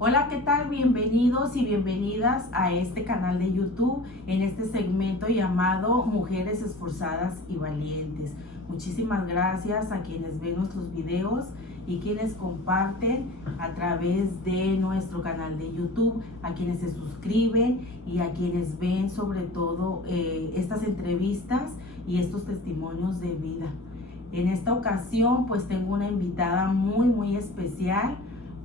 Hola, ¿qué tal? Bienvenidos y bienvenidas a este canal de YouTube en este segmento llamado Mujeres Esforzadas y Valientes. Muchísimas gracias a quienes ven nuestros videos y quienes comparten a través de nuestro canal de YouTube, a quienes se suscriben y a quienes ven sobre todo estas entrevistas y estos testimonios de vida. En esta ocasión pues tengo una invitada muy especial,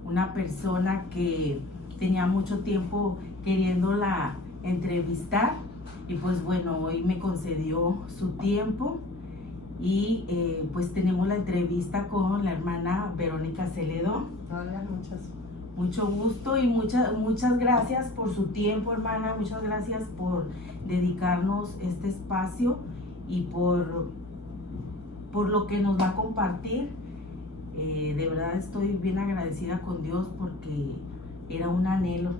una persona que tenía mucho tiempo queriéndola entrevistar y pues bueno, hoy me concedió su tiempo y pues tenemos la entrevista con la hermana Verónica Celedón. Hola, mucho gusto y muchas gracias por su tiempo, hermana. Muchas gracias por dedicarnos este espacio y por lo que nos va a compartir. De verdad estoy bien agradecida con Dios porque era un anhelo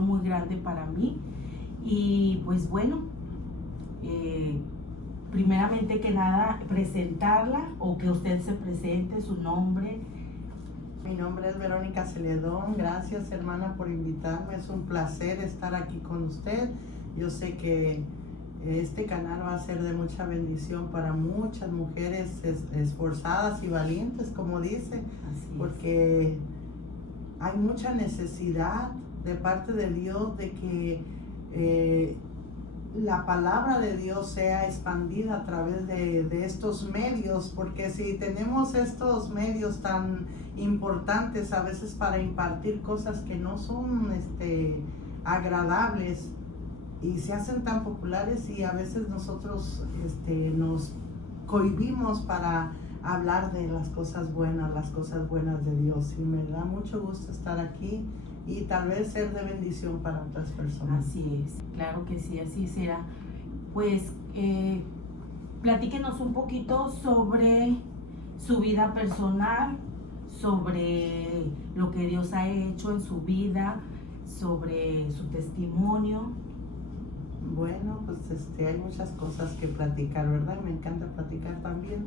muy grande para mí. Y pues bueno, primeramente que nada presentarla o que usted se presente, su nombre. Mi nombre es Verónica Celedón. Gracias, hermana, por invitarme. Es un placer estar aquí con usted. Yo sé que este canal va a ser de mucha bendición para muchas mujeres esforzadas y valientes, como dice, porque hay mucha necesidad de parte de Dios de que la palabra de Dios sea expandida a través de estos medios, porque si tenemos estos medios tan importantes a veces para impartir cosas que no son agradables, y se hacen tan populares y a veces nosotros nos cohibimos para hablar de las cosas buenas de Dios, y me da mucho gusto estar aquí y tal vez ser de bendición para otras personas. Así es, claro que sí, así será. Pues platíquenos un poquito sobre su vida personal, sobre lo que Dios ha hecho en su vida, sobre su testimonio. Bueno, pues hay muchas cosas que platicar, ¿verdad? Me encanta platicar también.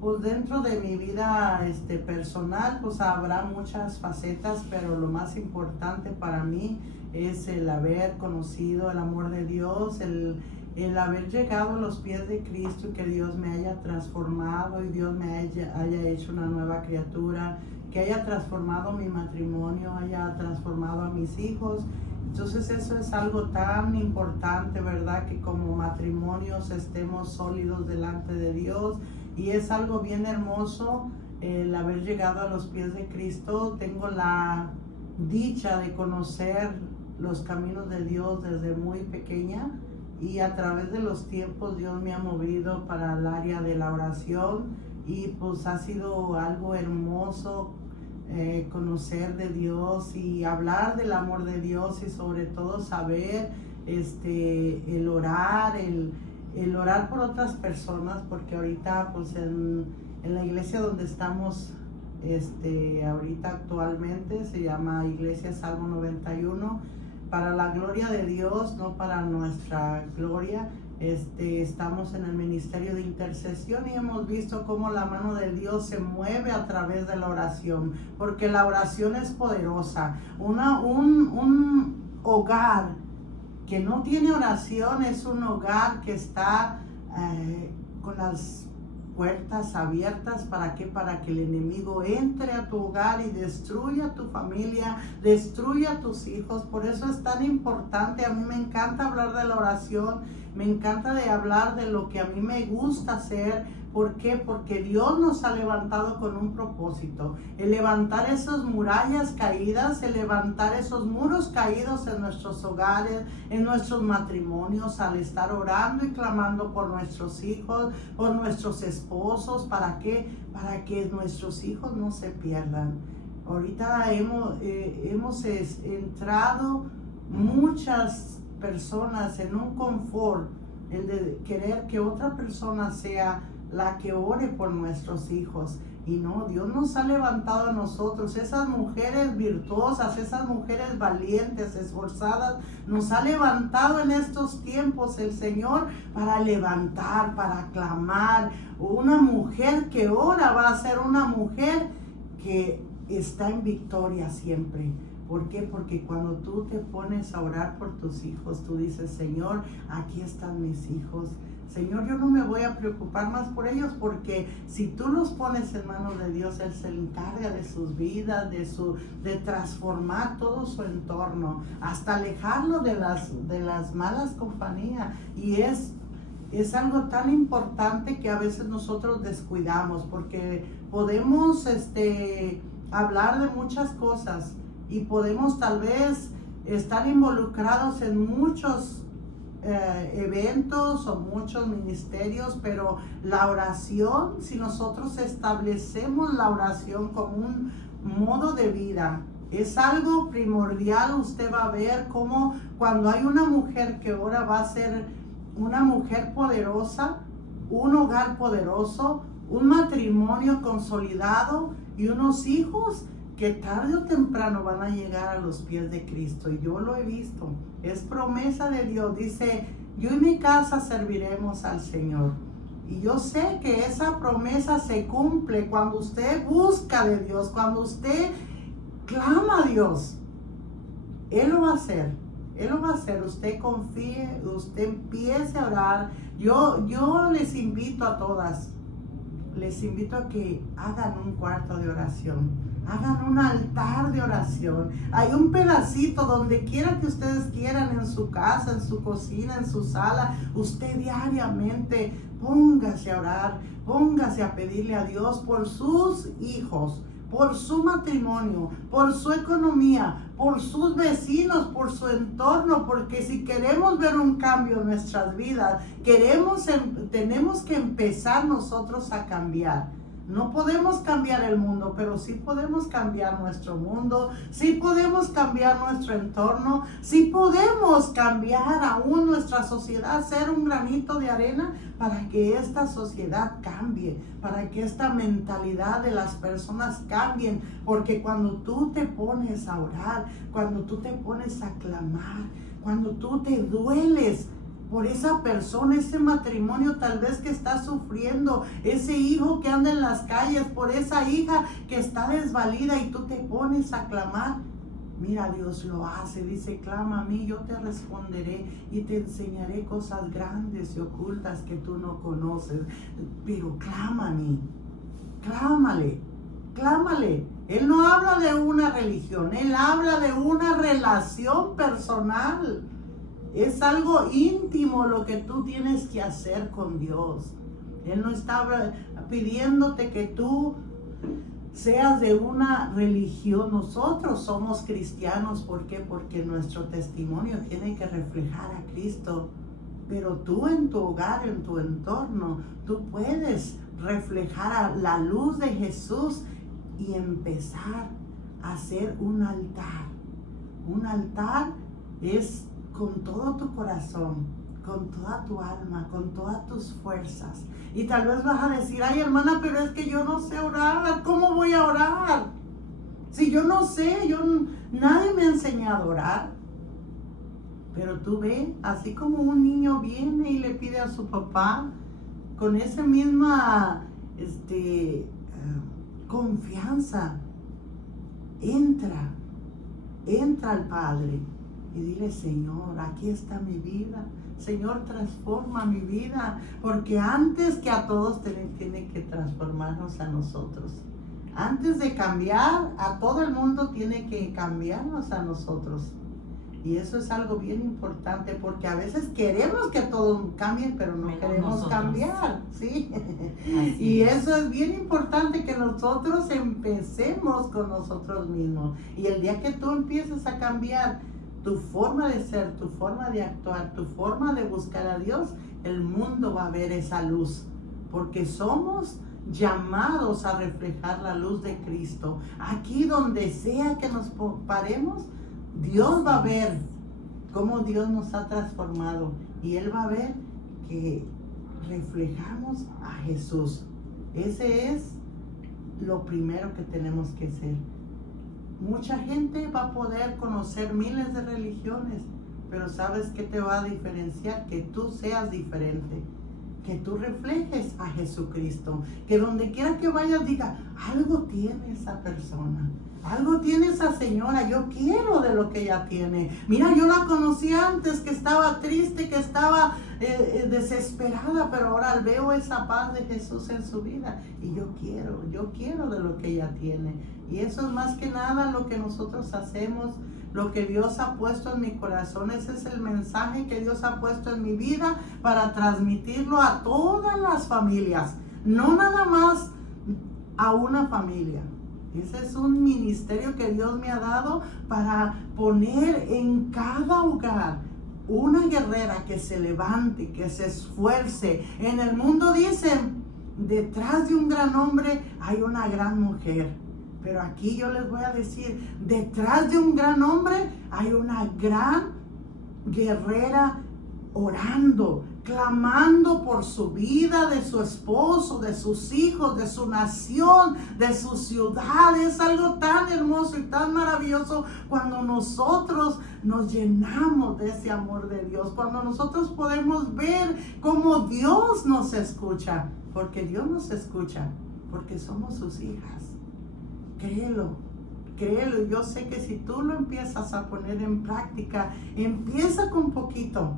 Pues dentro de mi vida personal, pues habrá muchas facetas, pero lo más importante para mí es el haber conocido el amor de Dios, el haber llegado a los pies de Cristo y que Dios me haya transformado y Dios me haya hecho una nueva criatura, que haya transformado mi matrimonio, haya transformado a mis hijos. Entonces eso es algo tan importante, ¿verdad? Que como matrimonios estemos sólidos delante de Dios, y es algo bien hermoso el haber llegado a los pies de Cristo. Tengo la dicha de conocer los caminos de Dios desde muy pequeña, y a través de los tiempos Dios me ha movido para el área de la oración, y pues ha sido algo hermoso conocer de Dios y hablar del amor de Dios, y sobre todo saber el orar, el orar por otras personas, porque ahorita pues en la iglesia donde estamos ahorita actualmente se llama Iglesia Salmo 91, para la gloria de Dios, no para nuestra gloria. Estamos en el ministerio de intercesión y hemos visto cómo la mano de Dios se mueve a través de la oración, porque la oración es poderosa. Un hogar que no tiene oración es un hogar que está con las puertas abiertas. ¿Para qué? Para que el enemigo entre a tu hogar y destruya tu familia, destruya tus hijos. Por eso es tan importante. A mí me encanta hablar de la oración, me encanta de hablar de lo que a mí me gusta hacer. ¿Por qué? Porque Dios nos ha levantado con un propósito, el levantar esas murallas caídas, el levantar esos muros caídos en nuestros hogares, en nuestros matrimonios, al estar orando y clamando por nuestros hijos, por nuestros esposos. ¿Para qué? Para que nuestros hijos no se pierdan. Ahorita hemos entrado muchas personas en un confort, el de querer que otra persona sea la que ore por nuestros hijos. Y no, Dios nos ha levantado a nosotros, esas mujeres virtuosas, esas mujeres valientes, esforzadas, nos ha levantado en estos tiempos el Señor para levantar, para clamar. Una mujer que ora va a ser una mujer que está en victoria siempre. ¿Por qué? Porque cuando tú te pones a orar por tus hijos, tú dices, Señor, aquí están mis hijos. Señor, yo no me voy a preocupar más por ellos, porque si tú los pones en manos de Dios, Él se encarga de sus vidas, de transformar todo su entorno, hasta alejarlo de las malas compañías. Y es algo tan importante que a veces nosotros descuidamos, porque podemos hablar de muchas cosas y podemos tal vez estar involucrados en muchos eventos o muchos ministerios, pero la oración, si nosotros establecemos la oración como un modo de vida, es algo primordial. Usted va a ver cómo cuando hay una mujer que ora, va a ser una mujer poderosa, un hogar poderoso, un matrimonio consolidado y unos hijos que tarde o temprano van a llegar a los pies de Cristo. Y yo lo he visto, es promesa de Dios. Dice, yo y mi casa serviremos al Señor. Y yo sé que esa promesa se cumple cuando usted busca de Dios, cuando usted clama a Dios. Él lo va a hacer. Él lo va a hacer. Usted confíe, usted empiece a orar. Yo les invito a todas, les invito a que hagan un cuarto de oración. Hagan un altar de oración. Hay un pedacito donde quiera que ustedes quieran, en su casa, en su cocina, en su sala. Usted diariamente póngase a orar, póngase a pedirle a Dios por sus hijos, por su matrimonio, por su economía, por sus vecinos, por su entorno, porque si queremos ver un cambio en nuestras vidas, tenemos que empezar nosotros a cambiar. No podemos cambiar el mundo, pero sí podemos cambiar nuestro mundo, sí podemos cambiar nuestro entorno, sí podemos cambiar aún nuestra sociedad, ser un granito de arena para que esta sociedad cambie, para que esta mentalidad de las personas cambien, porque cuando tú te pones a orar, cuando tú te pones a clamar, cuando tú te dueles por esa persona, ese matrimonio tal vez que está sufriendo, ese hijo que anda en las calles, por esa hija que está desvalida, y tú te pones a clamar, mira, Dios lo hace. Dice, clama a mí, yo te responderé y te enseñaré cosas grandes y ocultas que tú no conoces. Pero clama a mí, clámale. Él no habla de una religión, Él habla de una relación personal. Es algo íntimo lo que tú tienes que hacer con Dios. Él no está pidiéndote que tú seas de una religión. Nosotros somos cristianos. ¿Por qué? Porque nuestro testimonio tiene que reflejar a Cristo. Pero tú en tu hogar, en tu entorno, tú puedes reflejar a la luz de Jesús y empezar a hacer un altar. Un altar es con todo tu corazón, con toda tu alma, con todas tus fuerzas. Y tal vez vas a decir, ay hermana, pero es que yo no sé orar. ¿Cómo voy a orar? Si yo no sé, nadie me ha enseñado a orar. Pero tú ve, así como un niño viene y le pide a su papá, con esa misma confianza, entra al Padre. Y dile, Señor, aquí está mi vida. Señor, transforma mi vida. Porque antes que a todos tiene que transformarnos a nosotros. Antes de cambiar a todo el mundo, tiene que cambiarnos a nosotros. Y eso es algo bien importante, porque a veces queremos que todos cambien, pero no queremos cambiar, ¿sí? Y eso es bien importante, que nosotros empecemos con nosotros mismos. Y el día que tú empieces a cambiar tu forma de ser, tu forma de actuar, tu forma de buscar a Dios, el mundo va a ver esa luz, porque somos llamados a reflejar la luz de Cristo. Aquí donde sea que nos paremos, Dios va a ver cómo Dios nos ha transformado, y Él va a ver que reflejamos a Jesús. Ese es lo primero que tenemos que hacer. Mucha gente va a poder conocer miles de religiones, pero ¿sabes qué te va a diferenciar? Que tú seas diferente, que tú reflejes a Jesucristo, que donde quiera que vayas diga, algo tiene esa persona, algo tiene esa señora, yo quiero de lo que ella tiene. Mira, yo la conocí antes que estaba triste, que estaba desesperada, pero ahora veo esa paz de Jesús en su vida y yo quiero de lo que ella tiene. Y eso es más que nada lo que nosotros hacemos, lo que Dios ha puesto en mi corazón. Ese es el mensaje que Dios ha puesto en mi vida para transmitirlo a todas las familias, no nada más a una familia. Ese es un ministerio que Dios me ha dado para poner en cada hogar una guerrera que se levante, que se esfuerce. En el mundo dicen, detrás de un gran hombre hay una gran mujer. Pero aquí yo les voy a decir, detrás de un gran hombre hay una gran guerrera orando, clamando por su vida, de su esposo, de sus hijos, de su nación, de su ciudad. Es algo tan hermoso y tan maravilloso cuando nosotros nos llenamos de ese amor de Dios, cuando nosotros podemos ver cómo Dios nos escucha, porque Dios nos escucha, porque somos sus hijas. Créelo. Yo sé que si tú lo empiezas a poner en práctica, empieza con poquito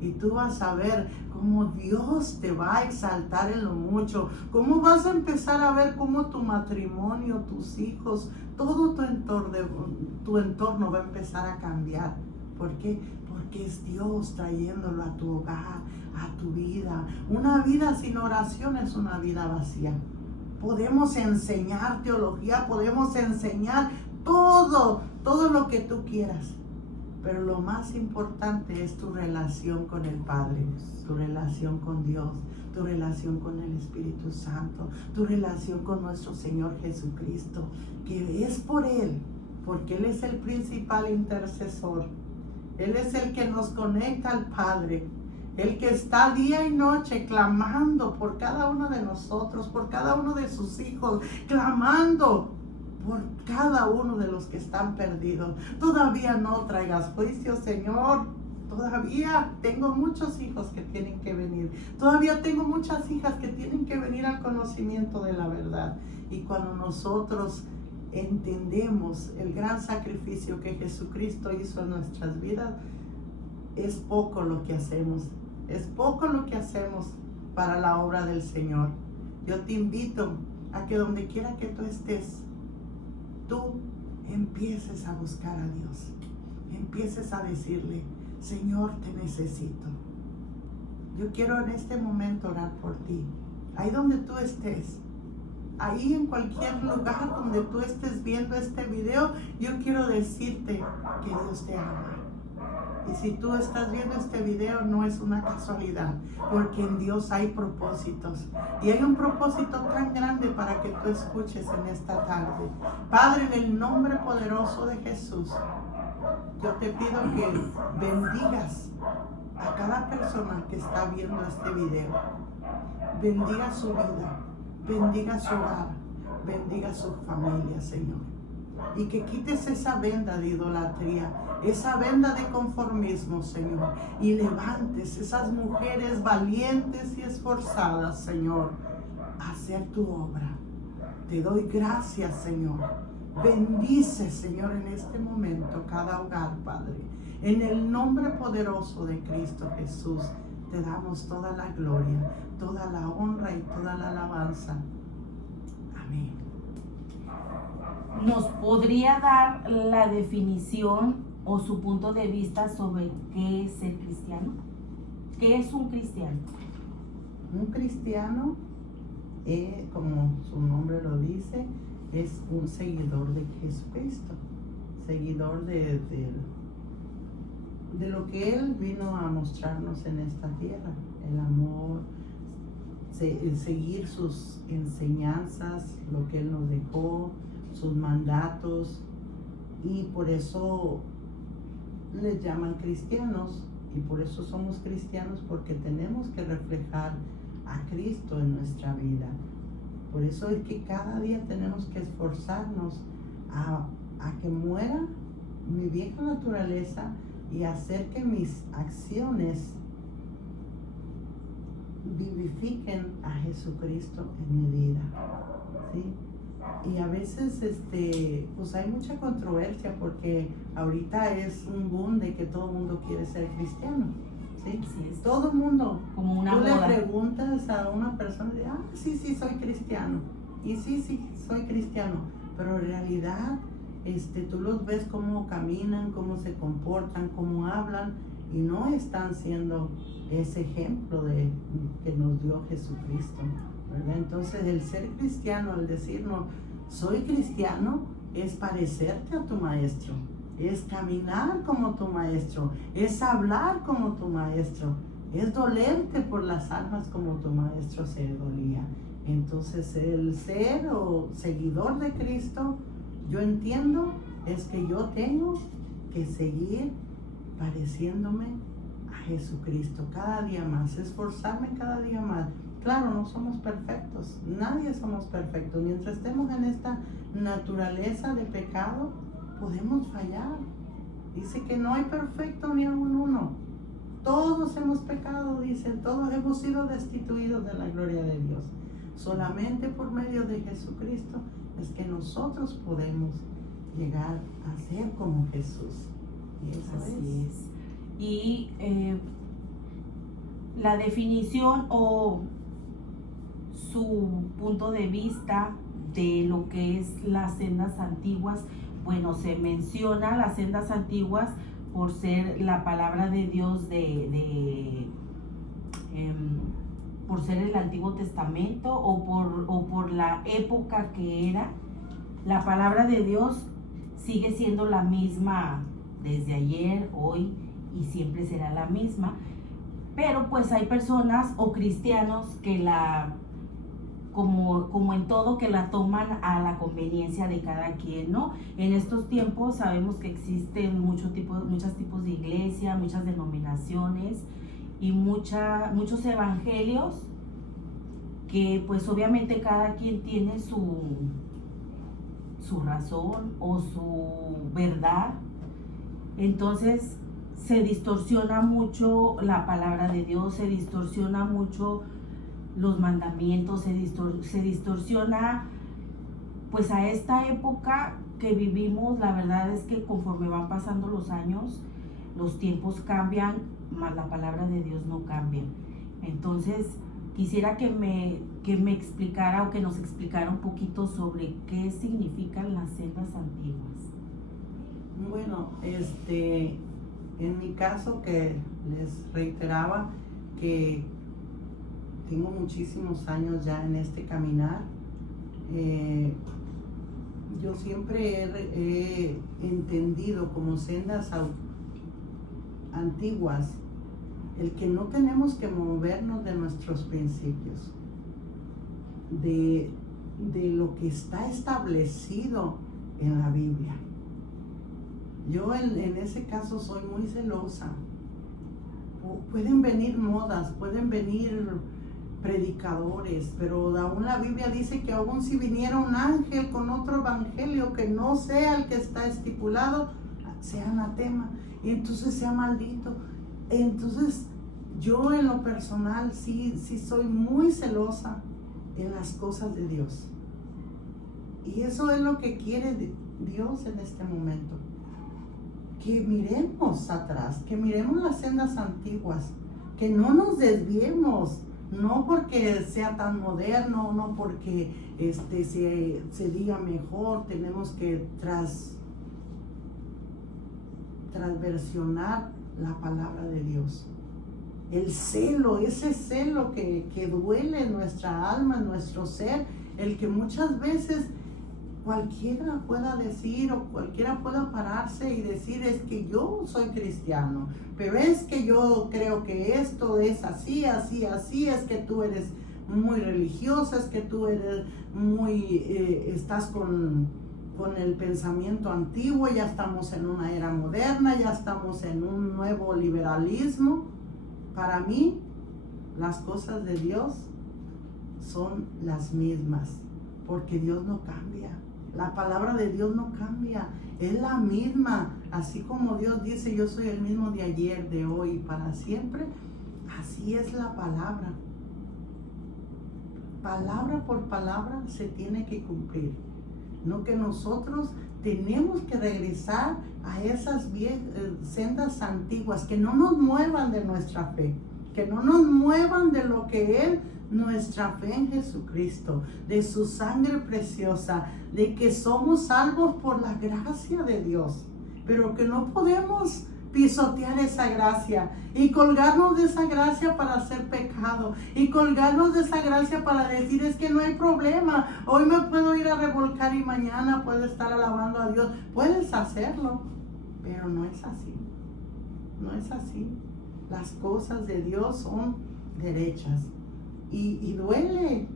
y tú vas a ver cómo Dios te va a exaltar en lo mucho, cómo vas a empezar a ver cómo tu matrimonio, tus hijos, todo tu entorno va a empezar a cambiar. ¿Por qué? Porque es Dios trayéndolo a tu hogar, a tu vida. Una vida sin oración es una vida vacía. Podemos enseñar teología, podemos enseñar todo lo que tú quieras. Pero lo más importante es tu relación con el Padre, tu relación con Dios, tu relación con el Espíritu Santo, tu relación con nuestro Señor Jesucristo, que es por Él, porque Él es el principal intercesor. Él es el que nos conecta al Padre. El que está día y noche clamando por cada uno de nosotros, por cada uno de sus hijos, clamando por cada uno de los que están perdidos. Todavía no traigas juicio, Señor. Todavía tengo muchos hijos que tienen que venir. Todavía tengo muchas hijas que tienen que venir al conocimiento de la verdad. Y cuando nosotros entendemos el gran sacrificio que Jesucristo hizo en nuestras vidas, es poco lo que hacemos. Es poco lo que hacemos para la obra del Señor. Yo te invito a que donde quiera que tú estés, tú empieces a buscar a Dios. Empieces a decirle, Señor, te necesito. Yo quiero en este momento orar por ti. Ahí donde tú estés, ahí en cualquier lugar donde tú estés viendo este video, yo quiero decirte que Dios te ama. Y si tú estás viendo este video, no es una casualidad, porque en Dios hay propósitos. Y hay un propósito tan grande para que tú escuches en esta tarde. Padre, en el nombre poderoso de Jesús, yo te pido que bendigas a cada persona que está viendo este video. Bendiga su vida, bendiga su hogar, bendiga su familia, Señor. Y que quites esa venda de idolatría, esa venda de conformismo, Señor, y levantes esas mujeres valientes y esforzadas, Señor, a hacer tu obra. Te doy gracias, Señor. Bendice, Señor, en este momento cada hogar, Padre. En el nombre poderoso de Cristo Jesús, te damos toda la gloria, toda la honra y toda la alabanza. Amén. ¿Nos podría dar la definición o su punto de vista sobre qué es ser cristiano? ¿Qué es un cristiano? Un cristiano, como su nombre lo dice, es un seguidor de Jesucristo, seguidor de lo que Él vino a mostrarnos en esta tierra, el amor, seguir sus enseñanzas, lo que Él nos dejó, sus mandatos, y por eso les llaman cristianos, y por eso somos cristianos, porque tenemos que reflejar a Cristo en nuestra vida. Por eso es que cada día tenemos que esforzarnos a que muera mi vieja naturaleza y hacer que mis acciones vivifiquen a Jesucristo en mi vida, ¿sí? Y a veces pues hay mucha controversia porque ahorita es un boom de que todo el mundo quiere ser cristiano, ¿sí? Así es. Todo el mundo. Como una Tú moda. le preguntas a una persona y dice, sí, soy cristiano. Y sí, soy cristiano. Pero en realidad tú los ves cómo caminan, cómo se comportan, cómo hablan y no están siendo ese ejemplo que nos dio Jesucristo, ¿verdad? Entonces el ser cristiano, el decirnos soy cristiano, es parecerte a tu maestro, es caminar como tu maestro, es hablar como tu maestro, es dolerte por las almas como tu maestro se dolía. Entonces el ser o seguidor de Cristo, yo entiendo, es que yo tengo que seguir pareciéndome a Jesucristo cada día más, esforzarme cada día más. Claro, no somos perfectos, nadie somos perfectos. Mientras estemos en esta naturaleza de pecado, podemos fallar. Dice que no hay perfecto ni aun uno. Todos hemos pecado, dice, todos hemos sido destituidos de la gloria de Dios. Solamente por medio de Jesucristo es que nosotros podemos llegar a ser como Jesús. Y eso Así es. Y la definición o su punto de vista de lo que es las sendas antiguas, bueno, se menciona las sendas antiguas por ser la palabra de Dios por ser el Antiguo Testamento o por la época que era. La palabra de Dios sigue siendo la misma desde ayer, hoy y siempre será la misma, pero pues hay personas o cristianos que como en todo, que la toman a la conveniencia de cada quien, ¿no? En estos tiempos sabemos que existen muchos tipos de iglesia, muchas denominaciones y muchos evangelios que pues obviamente cada quien tiene su razón o su verdad. Entonces se distorsiona mucho la palabra de Dios, se distorsiona mucho los mandamientos, se distorsiona pues a esta época que vivimos. La verdad es que conforme van pasando los años, los tiempos cambian, mas la palabra de Dios no cambia. Entonces quisiera que me explicara o que nos explicara un poquito sobre qué significan las sendas antiguas. Bueno, en mi caso, que les reiteraba que tengo muchísimos años ya en este caminar, yo siempre he entendido como sendas antiguas el que no tenemos que movernos de nuestros principios, de lo que está establecido en la Biblia. Yo en ese caso soy muy celosa. Pueden venir modas, pueden venir predicadores, pero aún la Biblia dice que aún si viniera un ángel con otro evangelio que no sea el que está estipulado, sea anatema y entonces sea maldito. Entonces yo en lo personal sí soy muy celosa en las cosas de Dios, y eso es lo que quiere Dios en este momento, que miremos atrás, que miremos las sendas antiguas, que no nos desviemos, no porque sea tan moderno, no porque se diga mejor, tenemos que transversionar la palabra de Dios. El celo, ese celo que duele en nuestra alma, en nuestro ser, el que muchas veces cualquiera pueda decir o cualquiera pueda pararse y decir, es que yo soy cristiano, pero es que yo creo que esto es así, es que tú eres muy religiosa, es que tú eres estás con el pensamiento antiguo, ya estamos en una era moderna, ya estamos en un nuevo liberalismo. Para mí, las cosas de Dios son las mismas, porque Dios no cambia. La palabra de Dios no cambia, es la misma. Así como Dios dice, yo soy el mismo de ayer, de hoy y para siempre, así es la palabra. palabra por palabra se tiene que cumplir. No que nosotros tenemos que regresar a esas sendas antiguas que no nos muevan de nuestra fe, que no nos muevan de lo que es nuestra fe en Jesucristo, de su sangre preciosa, de que somos salvos por la gracia de Dios, pero que no podemos pisotear esa gracia y colgarnos de esa gracia para hacer pecado y colgarnos de esa gracia para decir es que no hay problema, hoy me puedo ir a revolcar y mañana puedo estar alabando a Dios. Puedes hacerlo, pero no es así, no es así. Las cosas de Dios son derechas y duele,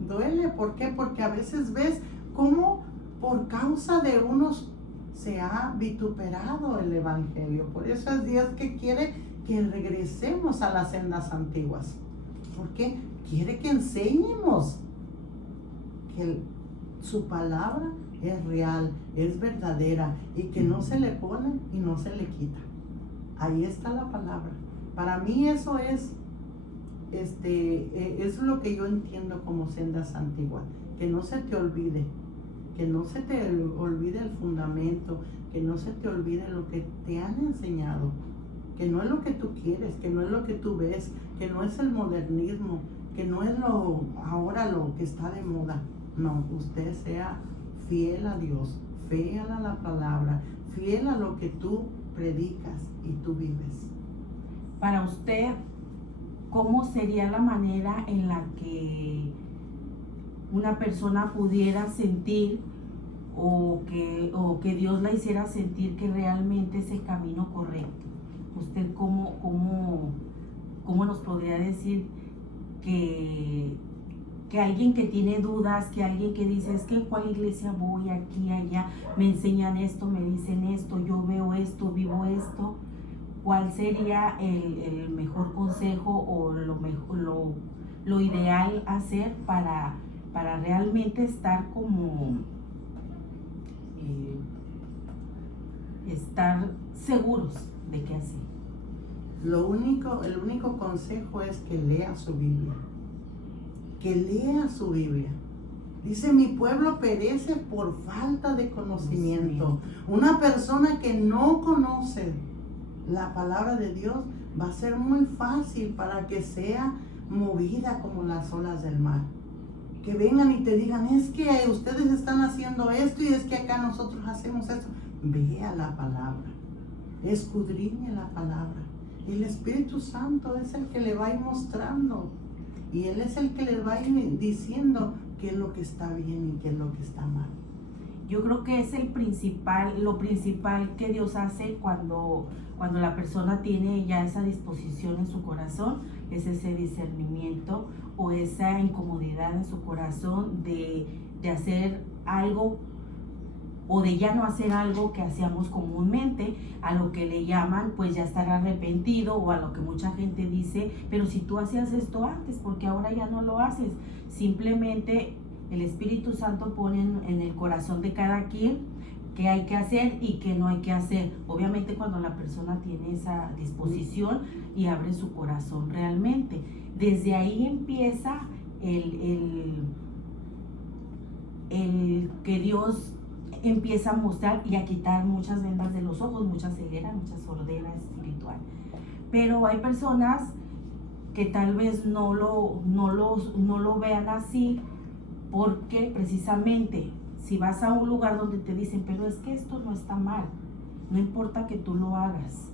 ¿por qué? Porque a veces ves cómo por causa de unos se ha vituperado el evangelio. Por eso es Dios que quiere que regresemos a las sendas antiguas, porque quiere que enseñemos que su palabra es real, es verdadera y que no se le pone y no se le quita. Ahí está la palabra. Para mí eso es lo que yo entiendo como sendas antiguas, que no se te olvide. Que no se te olvide el fundamento, que no se te olvide lo que te han enseñado, que no es lo que tú quieres, que no es lo que tú ves, que no es el modernismo, que no es ahora lo que está de moda. No, usted sea fiel a Dios, fiel a la palabra, fiel a lo que tú predicas y tú vives. Para usted, ¿cómo sería la manera en la que una persona pudiera sentir o que Dios la hiciera sentir que realmente es el camino correcto? ¿Usted cómo nos podría decir que alguien que tiene dudas, que alguien que dice, es que ¿cuál iglesia voy? Aquí, allá, me enseñan esto, me dicen esto, yo veo esto, vivo esto? ¿Cuál sería el mejor consejo o lo ideal hacer para realmente estar estar seguros de qué hacer? El único consejo es que lea su Biblia. Que lea su Biblia. Dice, mi pueblo perece por falta de conocimiento. Una persona que no conoce la palabra de Dios va a ser muy fácil para que sea movida como las olas del mar. Que vengan y te digan, es que ustedes están haciendo esto y es que acá nosotros hacemos esto. Vea la palabra, escudriñe la palabra. El Espíritu Santo es el que le va a ir mostrando y Él es el que le va a ir diciendo qué es lo que está bien y qué es lo que está mal. Yo creo que es lo principal que Dios hace cuando la persona tiene ya esa disposición en su corazón, es ese discernimiento o esa incomodidad en su corazón de hacer algo o de ya no hacer algo que hacíamos comúnmente, a lo que le llaman pues ya estar arrepentido, o a lo que mucha gente dice, pero si tú hacías esto antes, porque ahora ya no lo haces. Simplemente el Espíritu Santo pone en el corazón de cada quien qué hay que hacer y qué no hay que hacer. Obviamente cuando la persona tiene esa disposición y abre su corazón realmente. Desde ahí empieza el que Dios empieza a mostrar y a quitar muchas vendas de los ojos, mucha ceguera, mucha sordera espiritual. Pero hay personas que tal vez no lo vean así, porque precisamente si vas a un lugar donde te dicen, pero es que esto no está mal, no importa que tú lo hagas,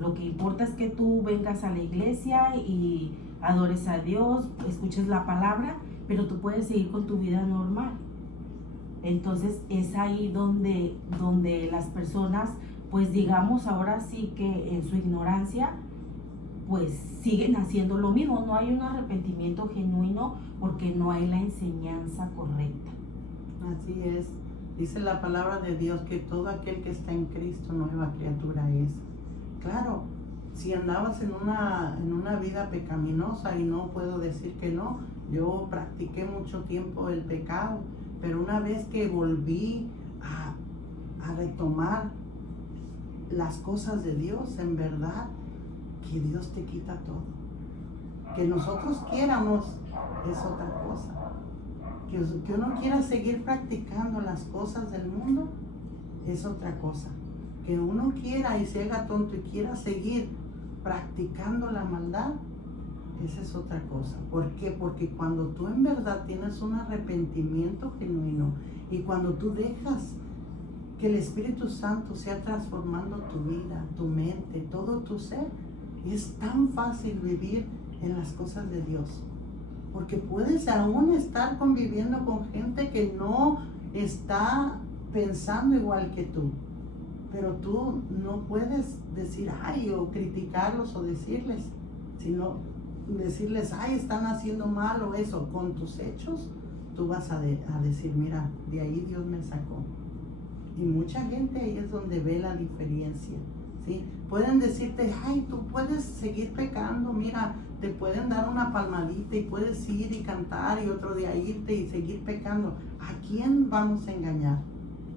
lo que importa es que tú vengas a la iglesia y adores a Dios, escuches la palabra, pero tú puedes seguir con tu vida normal. Entonces es ahí donde las personas, pues digamos ahora sí que en su ignorancia, pues siguen haciendo lo mismo. No hay un arrepentimiento genuino porque no hay la enseñanza correcta. Así es. Dice la palabra de Dios que todo aquel que está en Cristo, nueva criatura es. Claro, si andabas en una vida pecaminosa, y no puedo decir que no, yo practiqué mucho tiempo el pecado, pero una vez que volví a retomar las cosas de Dios, en verdad, que Dios te quita todo. Que nosotros quieramos es otra cosa, Que uno quiera seguir practicando las cosas del mundo es otra cosa. Que uno quiera y se haga tonto y quiera seguir practicando la maldad, esa es otra cosa. ¿Por qué? Porque cuando tú en verdad tienes un arrepentimiento genuino y cuando tú dejas que el Espíritu Santo sea transformando tu vida, tu mente, todo tu ser, es tan fácil vivir en las cosas de Dios. Porque puedes aún estar conviviendo con gente que no está pensando igual que tú. Pero tú no puedes decir, ay, o criticarlos o decirles, sino decirles, ay, están haciendo mal o eso. Con tus hechos, tú vas a decir, mira, de ahí Dios me sacó. Y mucha gente ahí es donde ve la diferencia, ¿sí? Pueden decirte, ay, tú puedes seguir pecando, mira, te pueden dar una palmadita y puedes ir y cantar y otro día irte y seguir pecando. ¿A quién vamos a engañar?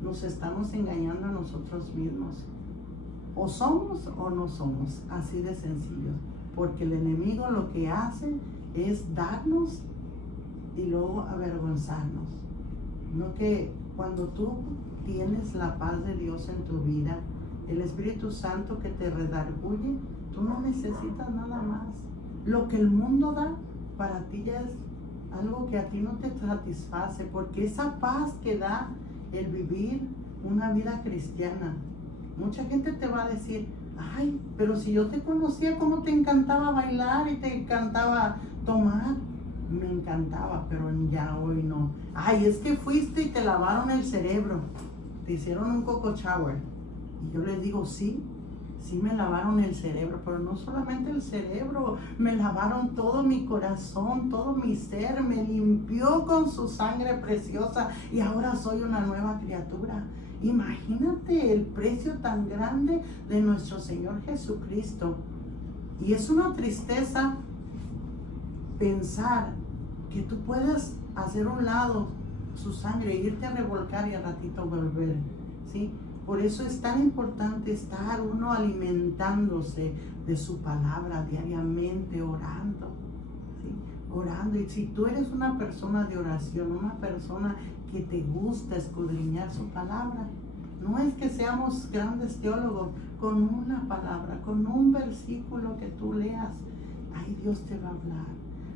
Nos estamos engañando a nosotros mismos. O somos o no somos, así de sencillo. Porque el enemigo lo que hace es darnos y luego avergonzarnos. No, que cuando tú tienes la paz de Dios en tu vida, el Espíritu Santo que te redarguye, tú no necesitas nada más. Lo que el mundo da para ti ya es algo que a ti no te satisface, porque esa paz que da el vivir una vida cristiana, mucha gente te va a decir, ay, pero si yo te conocía, cómo te encantaba bailar y te encantaba tomar. Me encantaba, pero ya hoy no. Ay, es que fuiste y te lavaron el cerebro, te hicieron un coco shower. Y yo les digo, sí me lavaron el cerebro, pero no solamente el cerebro, me lavaron todo mi corazón, todo mi ser, me limpió con su sangre preciosa y ahora soy una nueva criatura. Imagínate el precio tan grande de nuestro Señor Jesucristo. Y es una tristeza pensar que tú puedas hacer a un lado su sangre, irte a revolcar y al ratito volver, ¿sí? Por eso es tan importante estar uno alimentándose de su palabra diariamente, orando, ¿sí? Orando. Y si tú eres una persona de oración, una persona que te gusta escudriñar su palabra, no es que seamos grandes teólogos, con una palabra, con un versículo que tú leas, ay, Dios te va a hablar,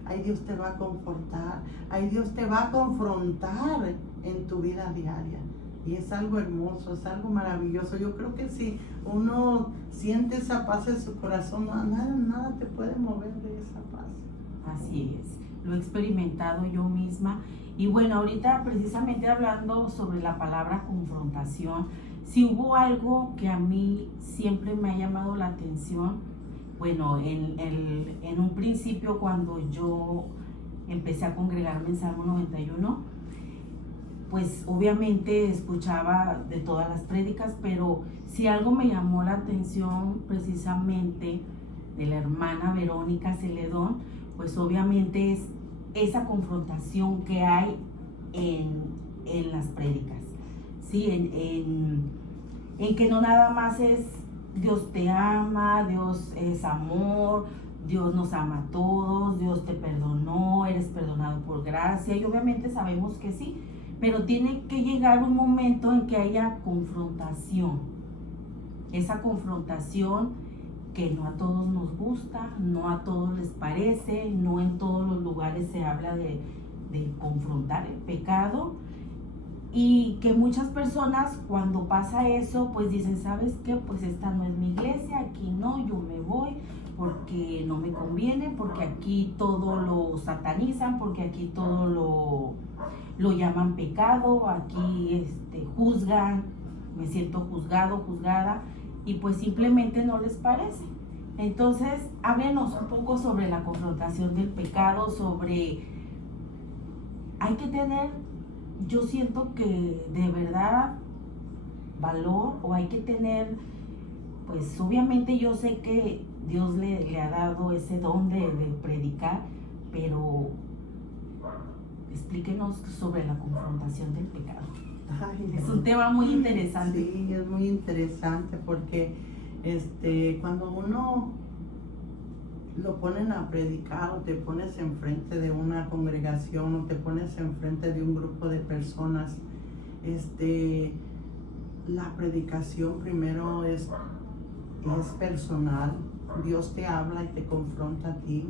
ay, Dios te va a confortar, ay, Dios te va a confrontar en tu vida diaria. Y es algo hermoso, es algo maravilloso. Yo creo que si uno siente esa paz en su corazón, nada te puede mover de esa paz. Así es, lo he experimentado yo misma. Y bueno, ahorita precisamente hablando sobre la palabra confrontación, si hubo algo que a mí siempre me ha llamado la atención, bueno, en un principio cuando yo empecé a congregarme en Salmo 91, pues obviamente escuchaba de todas las prédicas, pero si algo me llamó la atención precisamente de la hermana Verónica Celedón, pues obviamente es esa confrontación que hay en las prédicas, ¿sí? En que no nada más es Dios te ama, Dios es amor, Dios nos ama a todos, Dios te perdonó, eres perdonado por gracia, y obviamente sabemos que sí, pero tiene que llegar un momento en que haya confrontación. Esa confrontación que no a todos nos gusta, no a todos les parece, no en todos los lugares se habla de confrontar el pecado, y que muchas personas cuando pasa eso pues dicen, ¿sabes qué? Pues esta no es mi iglesia, aquí no, yo me voy porque no me conviene, porque aquí todo lo satanizan, porque aquí todo lo llaman pecado, aquí juzgan, me siento juzgado, juzgada, y pues simplemente no les parece. Entonces, háblenos un poco sobre la confrontación del pecado, sobre, hay que tener, yo siento que de verdad, valor, o hay que tener, pues obviamente yo sé que Dios le ha dado ese don de predicar, pero explíquenos sobre la confrontación del pecado. Ay, es un tema muy interesante. Sí, es muy interesante porque cuando uno lo ponen a predicar o te pones enfrente de una congregación o te pones enfrente de un grupo de personas, la predicación primero es personal. Dios te habla y te confronta a ti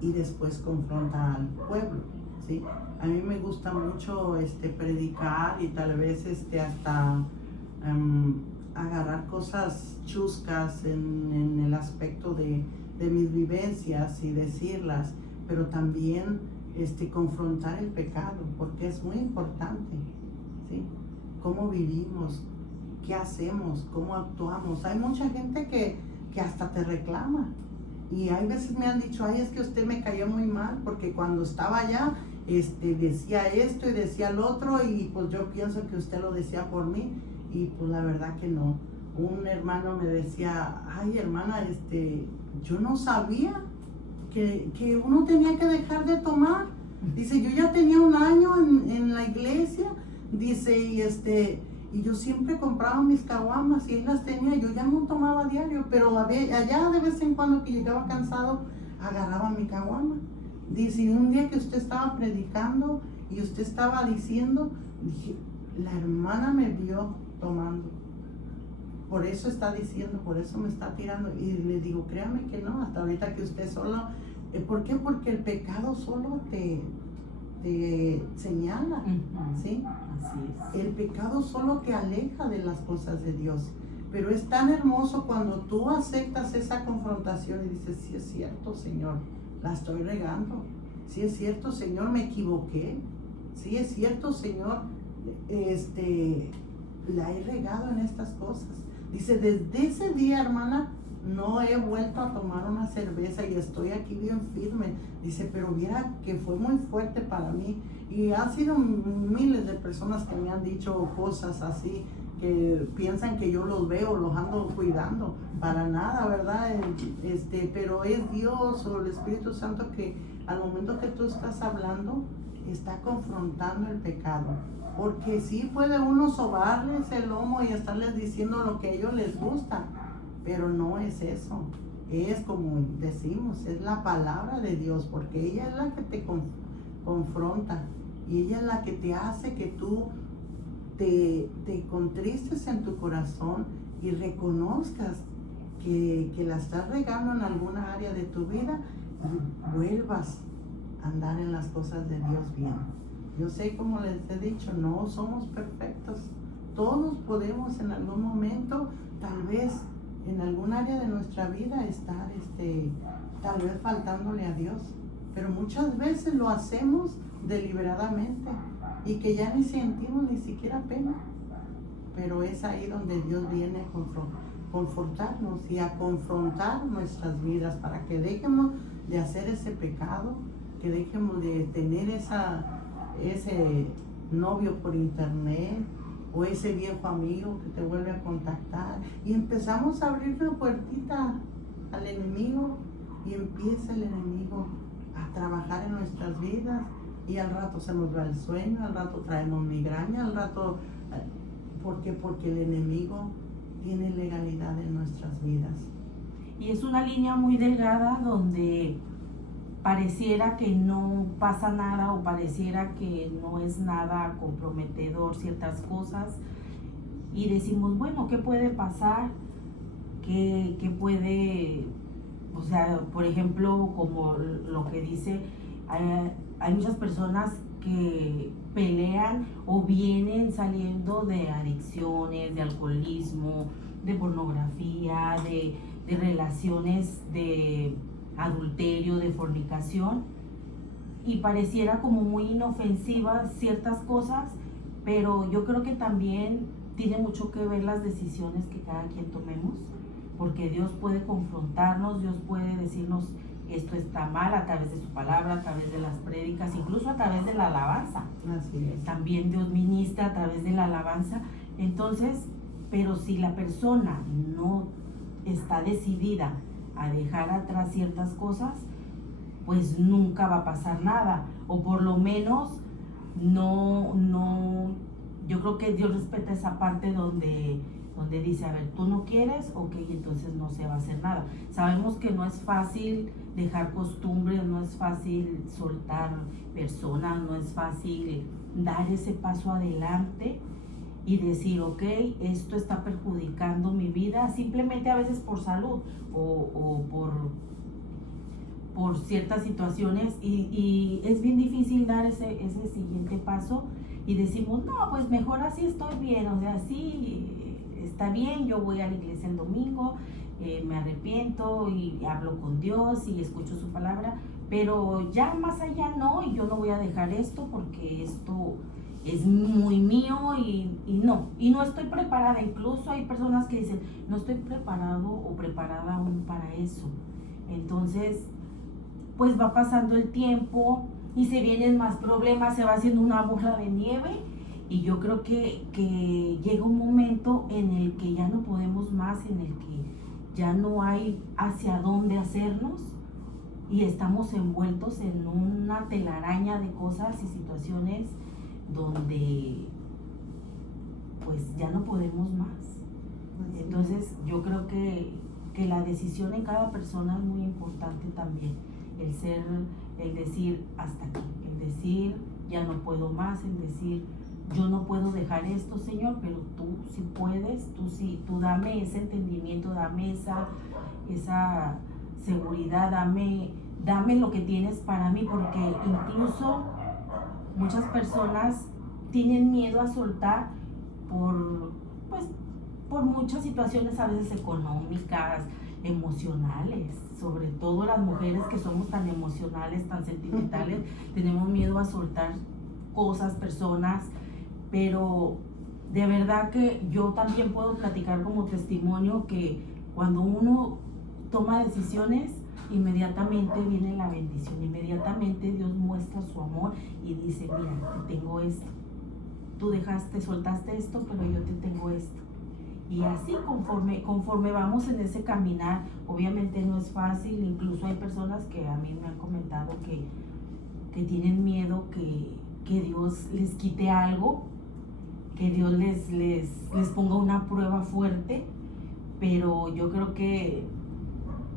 y después confronta al pueblo, ¿sí? A mí me gusta mucho predicar y tal vez hasta agarrar cosas chuscas en el aspecto de mis vivencias y decirlas, pero también confrontar el pecado, porque es muy importante, ¿sí? Cómo vivimos, qué hacemos, cómo actuamos. Hay mucha gente que hasta te reclama, y hay veces me han dicho, ay, es que usted me cayó muy mal, porque cuando estaba allá, decía esto y decía lo otro, y pues yo pienso que usted lo decía por mí, y pues la verdad que no. Un hermano me decía, ay, hermana, yo no sabía que uno tenía que dejar de tomar. Dice, yo ya tenía un año en la iglesia, dice, y yo siempre compraba mis caguamas y él las tenía, yo ya no tomaba diario, pero allá de vez en cuando que llegaba cansado, agarraba mi caguama. Dice, un día que usted estaba predicando y usted estaba diciendo, dije, la hermana me vio tomando, por eso está diciendo, por eso me está tirando. Y le digo, créame que no, hasta ahorita que usted solo, ¿por qué? Porque el pecado solo te señala, ¿sí? Así es. El pecado solo te aleja de las cosas de Dios, pero es tan hermoso cuando tú aceptas esa confrontación y dices, sí es cierto, Señor, la estoy regando, sí es cierto, Señor, me equivoqué, sí es cierto, Señor, la he regado en estas cosas. Dice, desde ese día, hermana, no he vuelto a tomar una cerveza y estoy aquí bien firme. Dice, pero mira que fue muy fuerte para mí. Y ha sido miles de personas que me han dicho cosas así, que piensan que yo los veo, los ando cuidando. Para nada, ¿verdad? Pero es Dios o el Espíritu Santo que al momento que tú estás hablando, está confrontando el pecado. Porque sí puede uno sobarles el lomo y estarles diciendo lo que a ellos les gusta, pero no es eso. Es como decimos, es la palabra de Dios, porque ella es la que te confronta y ella es la que te hace que tú te contristes en tu corazón y reconozcas que la estás regando en alguna área de tu vida y vuelvas a andar en las cosas de Dios bien. Yo sé, como les he dicho, no somos perfectos. Todos podemos en algún momento, tal vez en algún área de nuestra vida, estar tal vez faltándole a Dios. Pero muchas veces lo hacemos deliberadamente y que ya ni sentimos ni siquiera pena. Pero es ahí donde Dios viene a confortarnos y a confrontar nuestras vidas para que dejemos de hacer ese pecado, que dejemos de tener ese novio por internet o ese viejo amigo que te vuelve a contactar, y empezamos a abrir una puertita al enemigo y empieza el enemigo a trabajar en nuestras vidas y al rato se nos va el sueño, al rato traemos migraña, al rato, ¿por qué? Porque el enemigo tiene legalidad en nuestras vidas. Y es una línea muy delgada donde pareciera que no pasa nada o pareciera que no es nada comprometedor ciertas cosas y decimos, bueno, ¿qué puede pasar? ¿Qué puede, o sea, por ejemplo, como lo que dice, hay muchas personas que pelean o vienen saliendo de adicciones, de alcoholismo, de pornografía, de relaciones de adulterio, de fornicación, y pareciera como muy inofensivas ciertas cosas, pero yo creo que también tiene mucho que ver las decisiones que cada quien tomemos, porque Dios puede confrontarnos, Dios puede decirnos esto está mal a través de su palabra, a través de las prédicas, incluso a través de la alabanza. Así es. También Dios ministra a través de la alabanza. Entonces, pero si la persona no está decidida a dejar atrás ciertas cosas, pues nunca va a pasar nada, o por lo menos no yo creo que Dios respeta esa parte donde dice, a ver, tú no quieres, ok, entonces no se va a hacer nada. Sabemos que no es fácil dejar costumbres, no es fácil soltar personas, no es fácil dar ese paso adelante y decir, ok, esto está perjudicando mi vida, simplemente a veces por salud o por ciertas situaciones, y es bien difícil dar ese siguiente paso y decimos, no, pues mejor así estoy bien, o sea, sí, está bien, yo voy a la iglesia el domingo, me arrepiento y hablo con Dios y escucho su palabra, pero ya más allá no, y yo no voy a dejar esto porque esto es muy mío y no estoy preparada. Incluso hay personas que dicen, no estoy preparado o preparada aún para eso. Entonces, pues va pasando el tiempo y se vienen más problemas, se va haciendo una bola de nieve, y yo creo que llega un momento en el que ya no podemos más, en el que ya no hay hacia dónde hacernos y estamos envueltos en una telaraña de cosas y situaciones donde pues ya no podemos más. Entonces yo creo que la decisión en cada persona es muy importante también, el decir hasta aquí, el decir ya no puedo más, el decir yo no puedo dejar esto, Señor, pero tú sí puedes, tú dame ese entendimiento, dame esa seguridad, dame lo que tienes para mí, porque incluso muchas personas tienen miedo a soltar por muchas situaciones a veces económicas, emocionales, sobre todo las mujeres que somos tan emocionales, tan sentimentales, tenemos miedo a soltar cosas, personas, pero de verdad que yo también puedo platicar como testimonio que cuando uno toma decisiones, inmediatamente viene la bendición, inmediatamente Dios muestra su amor y dice, mira, te tengo esto, tú soltaste esto, pero yo te tengo esto. Y así conforme vamos en ese caminar, obviamente no es fácil, incluso hay personas que a mí me han comentado que tienen miedo que Dios les quite algo, que Dios les ponga una prueba fuerte, pero yo creo que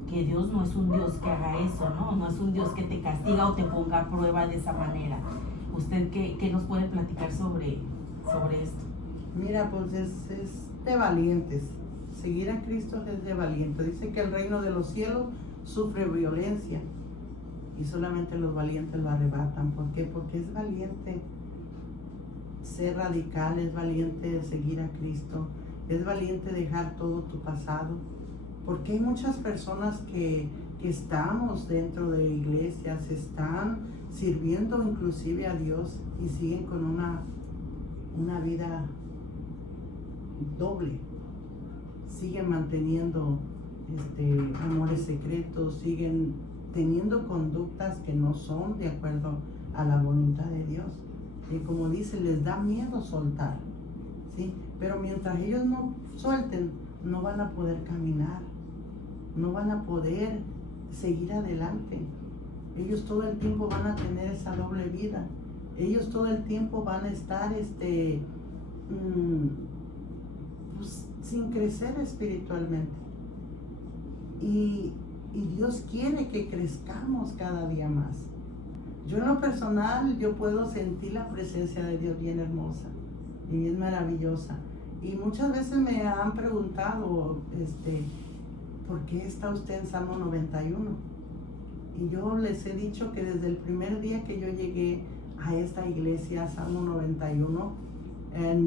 Dios no es un Dios que haga eso, ¿no? No es un Dios que te castiga o te ponga a prueba de esa manera. ¿Usted qué nos puede platicar sobre esto? Mira, pues es de valientes. Seguir a Cristo es de valientes. Dice que el reino de los cielos sufre violencia y solamente los valientes lo arrebatan. ¿Por qué? Porque es valiente ser radical, es valiente seguir a Cristo, es valiente dejar todo tu pasado. Porque hay muchas personas que estamos dentro de iglesias, están sirviendo inclusive a Dios y siguen con una vida doble, siguen manteniendo amores secretos, siguen teniendo conductas que no son de acuerdo a la voluntad de Dios. Y como dice, les da miedo soltar, ¿sí? Pero mientras ellos no suelten, no van a poder caminar, no van a poder seguir adelante. Ellos todo el tiempo van a tener esa doble vida. Ellos todo el tiempo van a estar pues, sin crecer espiritualmente. Y Dios quiere que crezcamos cada día más. Yo en lo personal, yo puedo sentir la presencia de Dios bien hermosa y bien maravillosa. Y muchas veces me han preguntado, ¿por qué está usted en Salmo 91? Y yo les he dicho que desde el primer día que yo llegué a esta iglesia, Salmo 91,